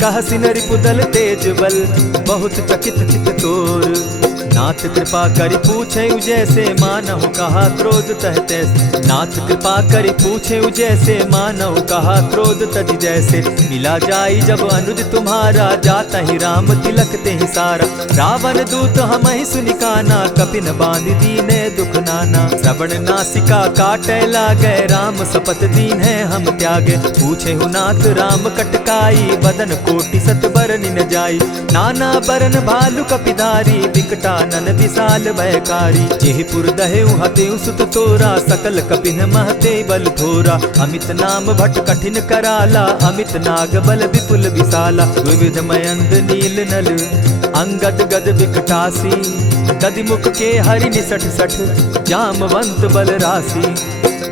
कहसी न रिपुदल तेज बल, बहुत चकित चित तोर। नाथ कृपा करि पूछे जैसे, मानहु कहा क्रोध तह तैसे। नाथ कृपा करि पूछे जैसे, मानहु कहा क्रोध तज जैसे। मिला जाई जब अनुज तुम्हारा, जाता ही राम तिलक ते ही सारा। रावण दूत हम ही सुनि काना, कपिन बांध दीने दुख नाना। श्रवण नासिका काटे लागे, राम शपथ दीन है हम त्यागे। पूछे हु नाथ राम कटकाई, बदन कोटि सत बरनि न जाई। नाना बरन भालु कपिधारी, विकटा नन विशाल भयकारी। जेहिपुर दहेउ हतेउ सुत तोरा, सकल कपिन महते बल थोरा। अमित नाम भट कठिन कराला, अमित नाग बल विपुल विशाला। विविध मयंद नील नल, अंगद गद विकटासी। गदिमुख के हरि निसठ सठ, जामवंत बल राशि।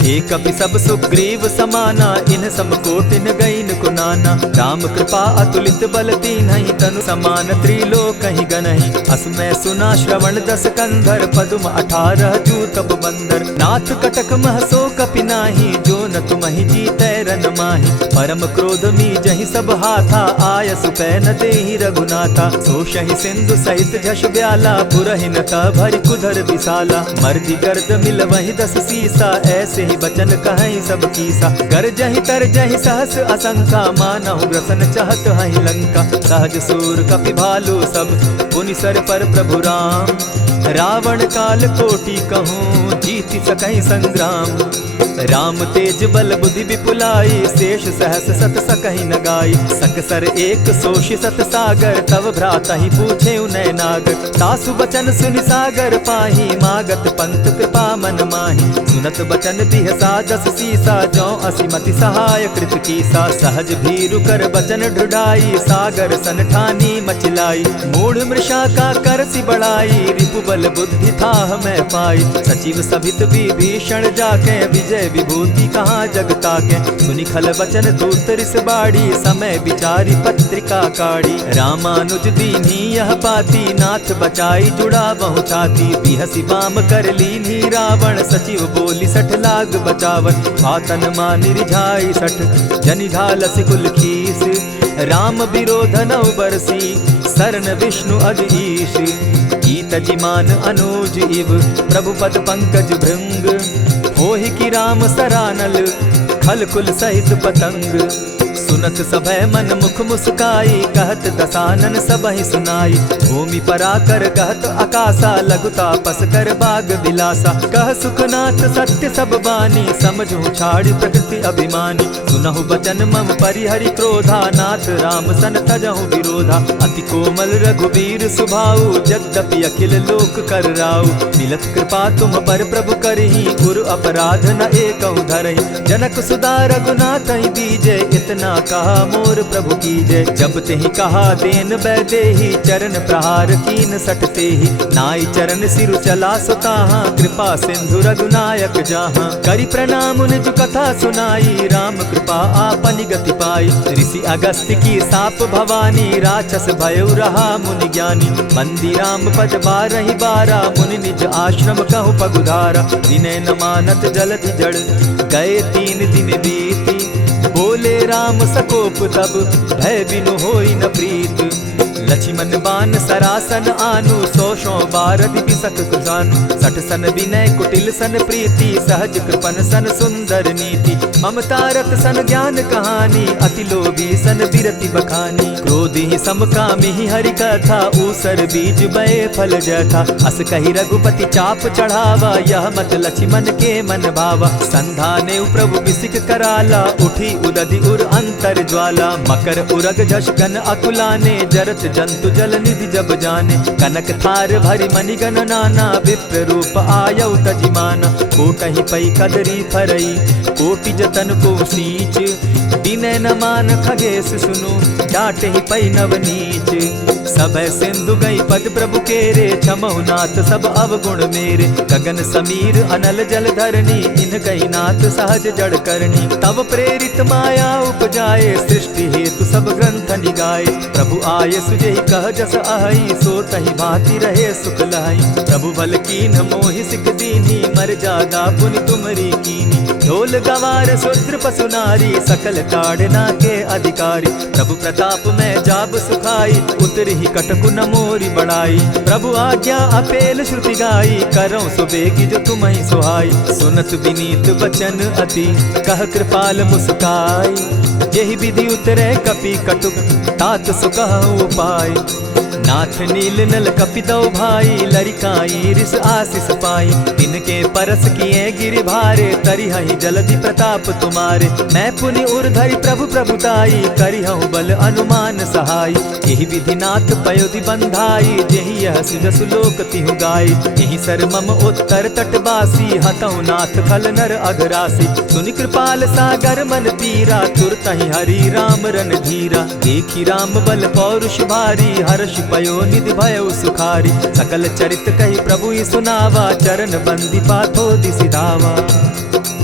एक कपि सब सुग्रीव समाना, इन समकोटिन गईन कुनाना। राम कृपा अतुलित बल दीन्हि, तनु समान त्रिलोक ही गनहि। अस मैं सुना श्रवण दस कंधर, पदुम 18 जूतब बंदर। नाथ कटक महसो कपि नाही, जो न तुमहि जीतै रन माहि। परम क्रोध मी जहि सब हाथा, आय सुपै न देहि रघुनाथा। सोषहि सिंधु सहित झष ब्याला, पुरहि न भरि कुधर विशाला। मर्दि गर्द मिल वहि 10 सीसा, ऐसे सही बचन कहई सब कीसा। गरजहि तरजहि सहस असंका, मानहु ग्रसन चहत हहि लंका। सहज सूर कपि भालु सब, पुनि सर पर प्रभु राम। रावण काल कोटि कहूँ, जीति सकहि संग्राम। राम तेज बल बुद्धि विपुलाई, शेष सहस सत सकहि न गाई। सकसर एक सोषि सत सागर, तव भ्राता ही पूछे उनय नागर। तासु बचन सुनि सागर पाही, मागत पंत कृपा मन माही। सुनत बचन बिहसा जस सीसा, जौ असिमति सहाय कृत कीसा। सहज भीरु कर बचन ढुढ़ाई, सागर सन ठानी मचिलाई। मूढ़ मृषा का कर सी बढ़ाई, रिपु बल बुद्धि थाह मैं पाई। सचिव सभित विभीषण जाके, विजय विभूति कहाँ जगता के। सुनि खल बचन दूत रिस बाड़ी, समय विचारी पत्रिका काढ़ी। रामानुज दीन्ही यह पाती, नाथ बचाई जुड़ा बहु छाती। बिहसी बाम कर लीन्ही रावण, सचिव बोली सठ लाग बचावन। आतन मानि रिझाई सठ, जनि झालसि कुल खीस। राम विरोध नौ बरसी, सरन विष्णु अज ईश। कीत जिमान अनुज इव, प्रभु पद पंकज भृंग। होहि कि राम सरानल, खल कुल सहित पतंग। सुनत सभय मन मुख मुस्काई, कहत दसानन सबहि सुनाई। भूमि पराकर कहत आकाशा, लघु तापस कर बाग दिलासा। कह सुखनाथ सत्य सब बानी, समझू छाड़ी प्रकृति अभिमानी। सुनहु बचन मम परिहरि क्रोधा, नाथ राम सन तजहु विरोधा। अति कोमल रघुबीर सुभाऊ, यद्यपि अखिल लोक कर राऊ। मिलत कृपा तुम पर प्रभु करही, गुरु अपराध न एकहु धरहि। जनक सुदा रघुनाथ ही दीजे, इतना कहा मोर प्रभु कीजे। जब तेहि कहा देन बैदेही, चरण प्रहार कीन सटते ही। नाई चरण सिरु चला सुताहा, कृपा सिंधु रघुनायक जाहा। करि प्रणाम निज कथा सुनाई, राम कृपा आपनि गति पाई। ऋषि अगस्त्य की साप भवानी, राक्षस भयउ रहा मुनि ज्ञानी। बंदी राम पद बारहि बारा, मुनि निज आश्रम कहु पगुधारा। विनय न मानत जलधि जड़, गए 3 दिन बीती। बोले राम सकोप तब, भय बिनु होई न प्रीत। लक्ष्मण बान सरासन आनु, 100 बारधि बिसक कुजानु। 60 सन विनय कुटिल सन प्रीति, सहज कृपन सन सुंदर नीति। ममता रत सन ज्ञान कहानी, अति लोभी सन बिरति बखानी। क्रोधी समकामी हरि कथा, ऊसर बीज बये फल जथा। अस कहि रघुपति चाप चढ़ावा, यह मत लक्ष्मण के मन भावा। संधाने प्रभु बिसिक कराला, उठी उदधि उर अंतर ज्वाला। मकर उरग झष गन अकुलाने, जरत जंतु जल निधि जब जाने। कनक थार भरि मणिगण नाना, विप्र रूप आयउ तजिमाना। कोटहि पै कदरी फरई, कोटि जतन को सींच। दिनै न मान खगेश सुनु, डांटहि पै नव नीच। सभय सिंधु गई पद प्रभु केरे, क्षमहु नाथ सब अवगुण मेरे। गगन समीर अनल जल धरनी, इन गई नाथ सहज जड़ करनी। तब प्रेरित माया उपजाए, सृष्टि हेतु सब ग्रंथ निगाए। प्रभु आय सुजेहि कह जस अहई, सो तहि भांति रहे सुख लहई। प्रभु बल कीन मोहि सिख दीनी, मर्यादा पुनि तुमरी कीनी। ढोल गवार शूद्र पशु नारी, सकल ताड़ना के अधिकारी। प्रभु प्रताप में जाब सुखाई, उतरि कटकु न मोरी बड़ाई। प्रभु आज्ञा अपेल श्रुति गाई, करऊं सुबेगी जो तुम्हि सुहाई। सुनत विनीत बचन अति, कह कृपाल मुस्काई। जेहि विधि उतरे कपि कटुक, तात सुकहु उपाय। नाथ नील नल कपि दो भाई, लरिकाई रिस आशीष पाई। तिनके परस किए गिरि भारे, तरिहहि जलधि प्रताप तुम्हारे। मैं पुनि उर्धरि प्रभु प्रभुताई, करिहउ बल अनुमान सहाय। यही विधि नाथ पयोधि बंधाई, जेहि यह सुजसु लोक तिहु गाई। यही सर मम उत्तर तटवासी, हतहु नाथ खल नर अघरासी। सुनि कृपाल सागर मन पीरा, तुरतहि हरि राम रन धीरा। देखी राम बल पौरुष भारी, हर्ष पयो निधि भयउ सुखारी। सकल चरित कहि प्रभु ही सुनावा, चरण बंदी पाथो दिसि धावा।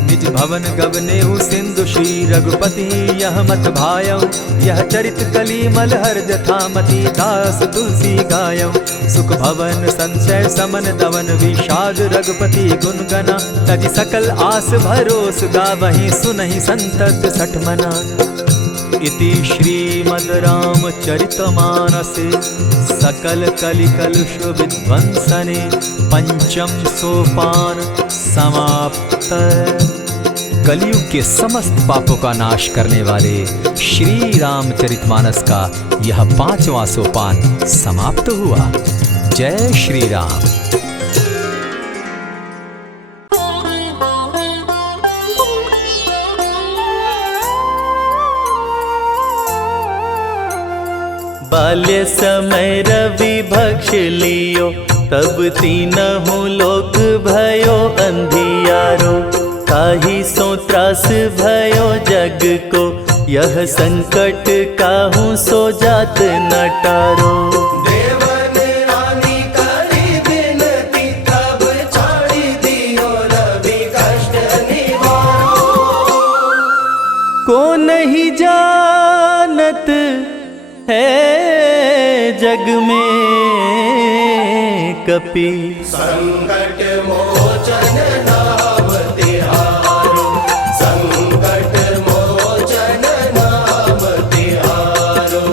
निज भवन गवनेहु सिंधु श्री रघुपति, यह मत भायऊ। यह चरित कली मलहर जथामति, दास तुलसी गायऊ। सुख भवन संशय समन दवन, विषाद रघुपति गुण गना। तजि सकल आस भरोस, गावहि सुनहि संतत सठ मना। इति श्रीमद् रामचरितमानसे, सकल कलिकलुष विध्वंसने। पंचम सोपान समाप्त। कलयुग के समस्त पापों का नाश करने वाले श्री रामचरितमानस का यह 5वां सोपान समाप्त हुआ। जय श्री राम। बाल्य समय रवि भक्ष लियो, तब तीनहु लोक भयो अंधियारो। ताहि सो त्रास भयो जग को, यह संकट काहू सो जात न टारो। देवन रानी करी बिनती, तब छाड़ी दियो रवि कष्ट निवारो। को नहीं जानत है जग में कपि, संकट मोचन नाम तिहारो। संकट मोचन नाम तिहारो।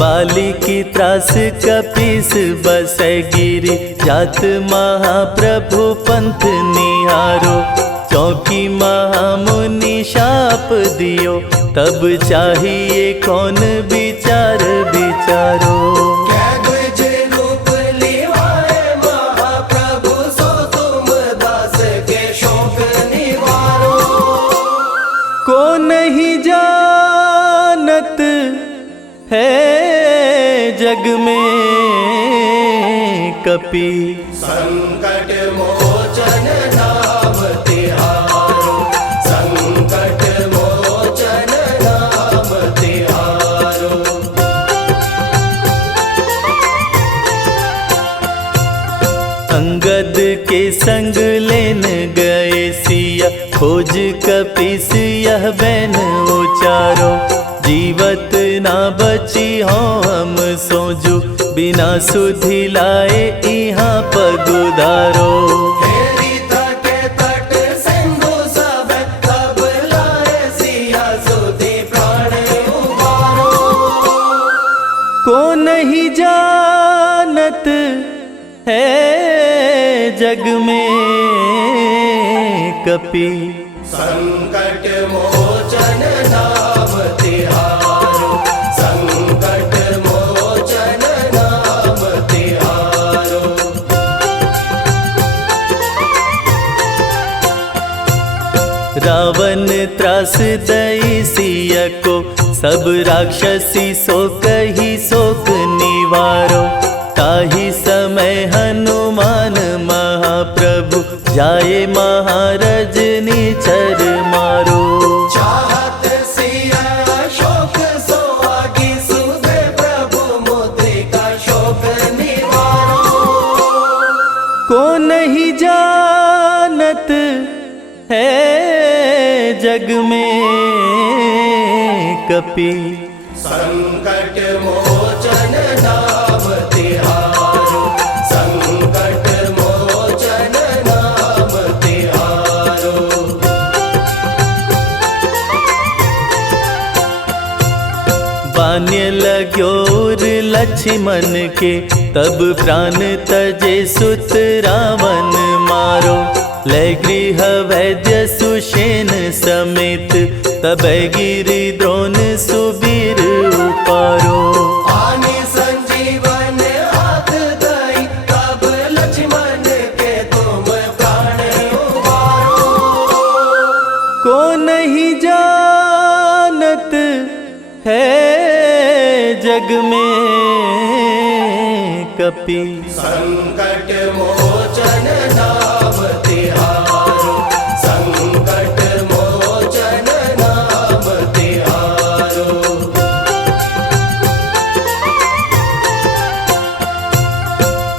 बाली की त्रास कपीस बसै गिरि, जात महाप्रभु पंथ निहारो। चौकी महामुनि शाप दियो, तब चाहिए कौन विचार विचारो। कैद्विज रूप लिवाए महाप्रभु, सो तुम दास के शोक निवारो। को नहीं जानत है जग में कपि, संकट मोचन नाम तिहारो। संकट मोचन नाम तिहारो। अंगद के संग लेन गए सिया, खोज कपीस यह बैन उचारो। जीवत ना बची हो हम सोजू, बिना सुधि लाए यहाँ पगुधारो। हेरी तटे तट सिंधु सब, तब लाए सिया सुधि प्राण उबारो। को नहीं जानत है जग में कपि, संकट मोचन नाम तिहारो। संकट मोचन नाम तिहारो। रावण त्रास दई सिया को, सब राक्षसी सो कही शोक निवारो। ताहि समय हनुमान महाप्रभु, जाए महाराज निचर मारो। चाहत सिया शोक सो आगी, सुधे प्रभु मुद्रिका शोक निवारो। को नहीं जानत है जग में कपि, संकट मोचन नाम तिहारो। संकट मोचन नाम तिहारो। बान्य लग्योर लक्ष्मण के, तब प्राण तजे सुत रावण मारो। लय गृह वैद्य सुषेण समेत, तब गिरि द्रोण सुबीर उपारो। आनि संजीवन हाथ दई, तब लक्ष्मण के तुम प्राण उबारो। को नहीं जानत है जग में कपि, संकट मोचन नाम तिहारो। संकट मोचन नाम तिहारो।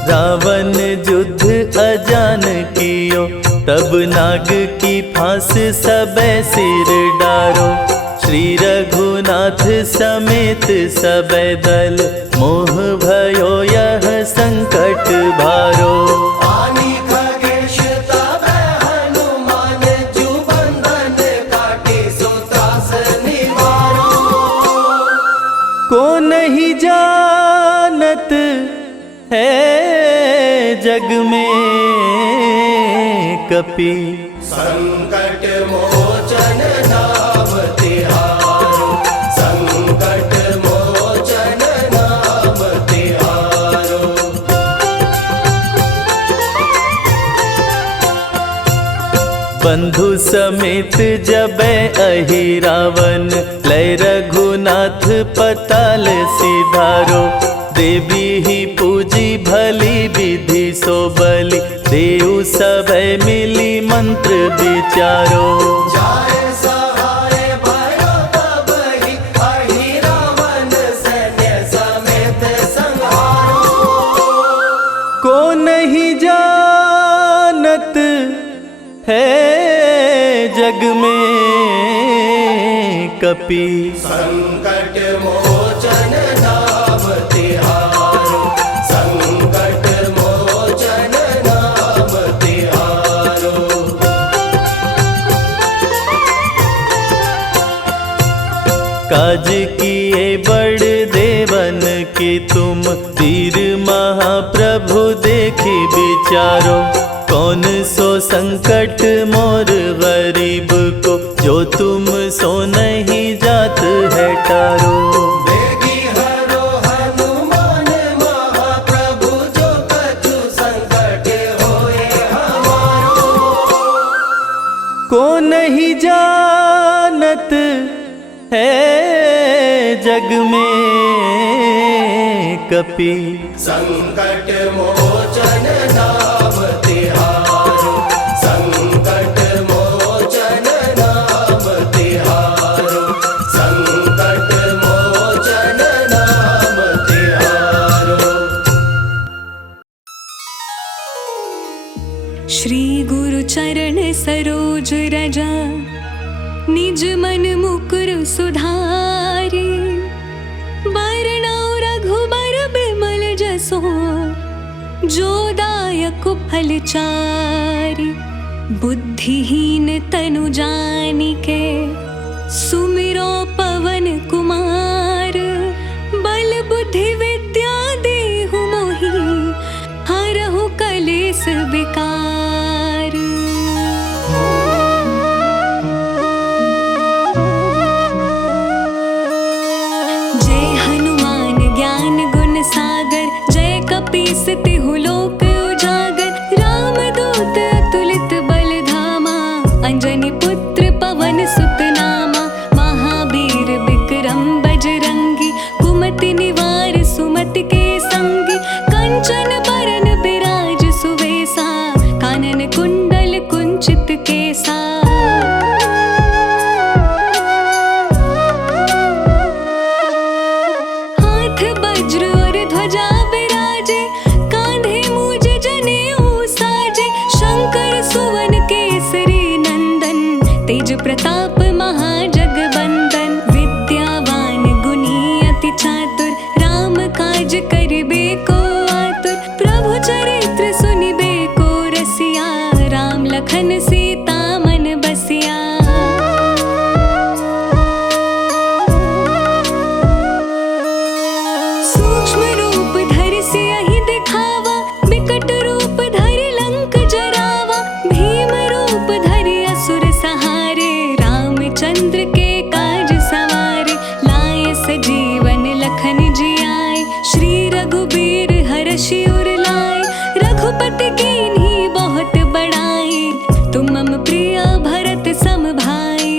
रावण युद्ध अजान कियो, तब नाग की फांस सबे सिर डारो। श्री रघुनाथ समेत सबे दल, मोह भयो यह संकट भारो। आनि खगेश तब हनुमान, जु बंधन काटी सो त्रास निवारो। को नहीं जानत है जग जग में कपि। संकट मोचन नाम तिहारो, संकट मोचन नाम तिहारो। बंधु समेत जबै अहि रावण, लय रघुनाथ पताल सिधारो। देवी ही पूजी भली विधि सो बलि, देव सभै मिली मंत्र विचारो। जाय सहाय भयो तबहि, अहि रावण सैन्य समेत संहारो। को नहीं जानत है जग में कपि। संकट मोचन नाम तिहारो, संकट मोचन नाम तिहारो। काज किए बड़ देवन के तुम, वीर महाप्रभु देखी विचारो। कौन सो संकट मोर गरीब को, जो तुम सो नहीं जात है टारो। देगी हरो हनुमान महाप्रभु, जो कछु संकट होए हमारो। को नहीं जानत है जग में कपि। संकट मोचन नाम तिहारो, संकट मोचन नाम तिहारो, संकट मोचन नाम तिहारो। श्री गुरु चरण सरोज रजा, निज मन मुकुर सुधारी। बरनौ रघुबर बिमल जसो, जो दायक फल चारि। बुद्धिहीन तनु जानिके, सुमिरो पवन कुमार। बल बुद्धि विद्या देहु मोहि, हरहु कलेस विकार। जय हनुमान ज्ञान गुण सागर, जय कपीस तिहु लोक उजागर। रामदूत अतुलित बल धामा, अंजनी पुत्र पवन सुत नामा। महावीर विक्रम बजरंगी, कुमति निवार सुमति के संगी। कंचन बरन बिराज सुवेसा, कानन कुंडल कुंचित केसा। हाथ वज्र और ध्वजा विराजे, कांधे मूज जनेऊ साजे। शंकर सुवन केसरी नंदन, तेज प्रताप महाजगवंदन। विद्यावान गुणी अति चातुर, राम काज करिबे को आतुर। प्रभु चरित्र सुनिबे को रसिया, राम लखन सीता मन बसिया। सूक्ष्म रूप धरि सियहि दिखावा, बिकट रूप धरि लंक जरावा। भीम रूप धरि असुर सहारे, रामचंद्र के काज सवारे। लाए सजीवन लखन जियाए, श्री रघुबीर हरषि उर लाए। रघुपति कीन्ही बहुत बड़ाई, तुम मम प्रिय भरत सम भाई।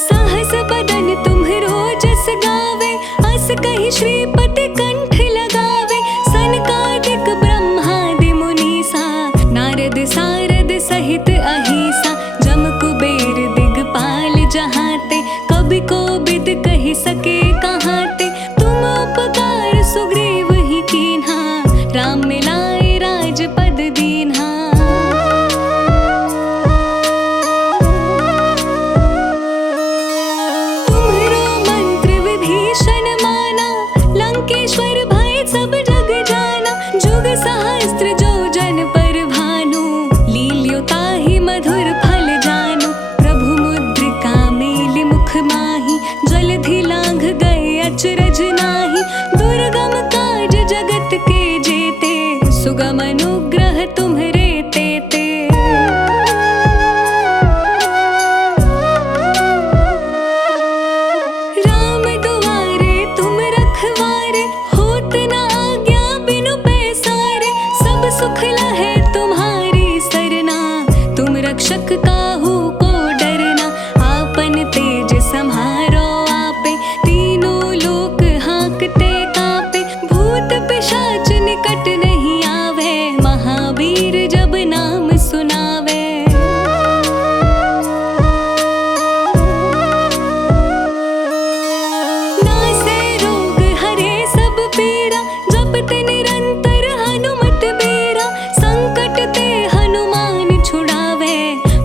सहस बदन तुम्हरो जस गावे, अस कहि श्रीपति कंठ लगावे। सनकादिक ब्रह्मादि मुनीसा, नारद सारद सहित अहिसा। जम कुबेर दिगपाल जहाते, कवि कोविद कहि सके कहाते। तुम उपकार सुग्रीव ही कीन्हा, राम मिलाए राजपद दीन्हा। तुम्हरो मंत्र विभीषण माना, लंकेश्वर दुर्गम काज जगत के जेते, सुगम अनुग्रह तुम्हरे तेते। राम दुआरे तुम रखवारे, होत न आज्ञा बिनु पैसारे। सब सुख लहे तुम्हारी सरना, तुम रक्षक काहू को डरना। आपन तेज सम्हारो आपे, तीनों लोक हाँकते कापे। भूत पिशाच निकट नहीं आवे, महावीर जब नाम सुनावे। नासे रोग हरे सब पीरा, जपत निरंतर हनुमत बीरा। संकट ते हनुमान छुड़ावे,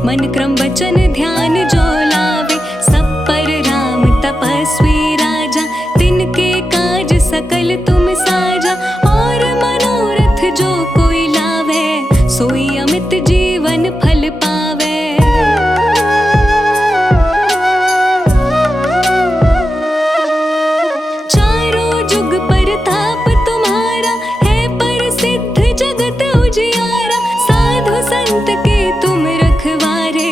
मन क्रम वचन ध्यान जो लावे। सब पर राम तपस्वी राजा, तिनके काज सकल तुम साजा। और मनोरथ जो कोई लावे, सोई अमित जीवन फल पावे। चारों जुग परताप तुम्हारा, है प्रसिद्ध जगत उजियारा। साधु संत के तुम रखवारे,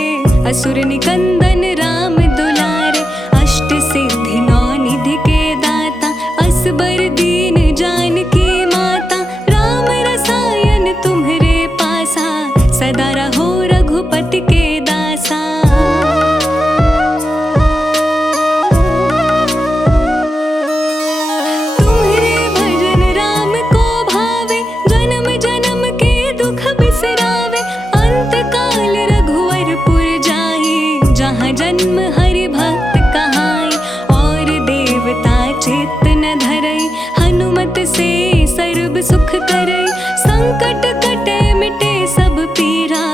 असुर निकंदन राम दुलारे। अष्ट सिद्धि नौ निधि के दाता, असबर दीन जानकी माता। राम रसायन तुम्हरे पासा, सदा रहो रघुपति के दासा। तुम्हरे भजन राम को भावे, जन्म जन्म के दुख बिसरावे। अंत काल रघुवरपुर जाई, जहाँ जन्म हरि भक्त कहाई। और देवता चित्त न धरई, हनुमत से सर्व सुख करई। संकट कटे मिटे सब पीरा,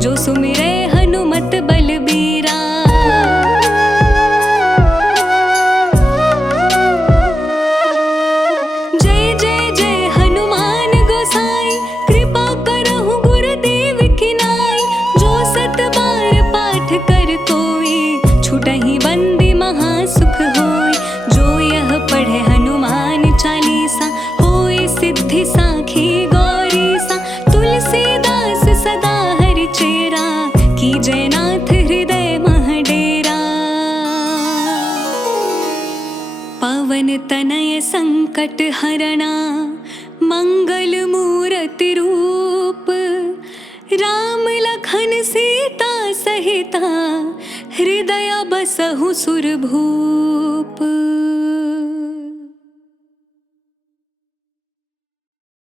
जो सुमिरै हनुमत बलबीरा। जय जय जय हनुमान गोसाई, कृपा करहु गुरुदेव की नाई। जो सत बार पाठ कर कोई, छुटहि बंदी महासुख होई। जो यह पढ़े हनुमान चालीसा, होय सिद्धि साखी गौरीसा। तुलसीदास सदा हरि चेरा, की जयनाथ हृदय मह डेरा। पवन तनय संकट हरणा, मंगल मूरति रूप। राम लखन सीता सहिता, हृदय बसहु सुरभूप।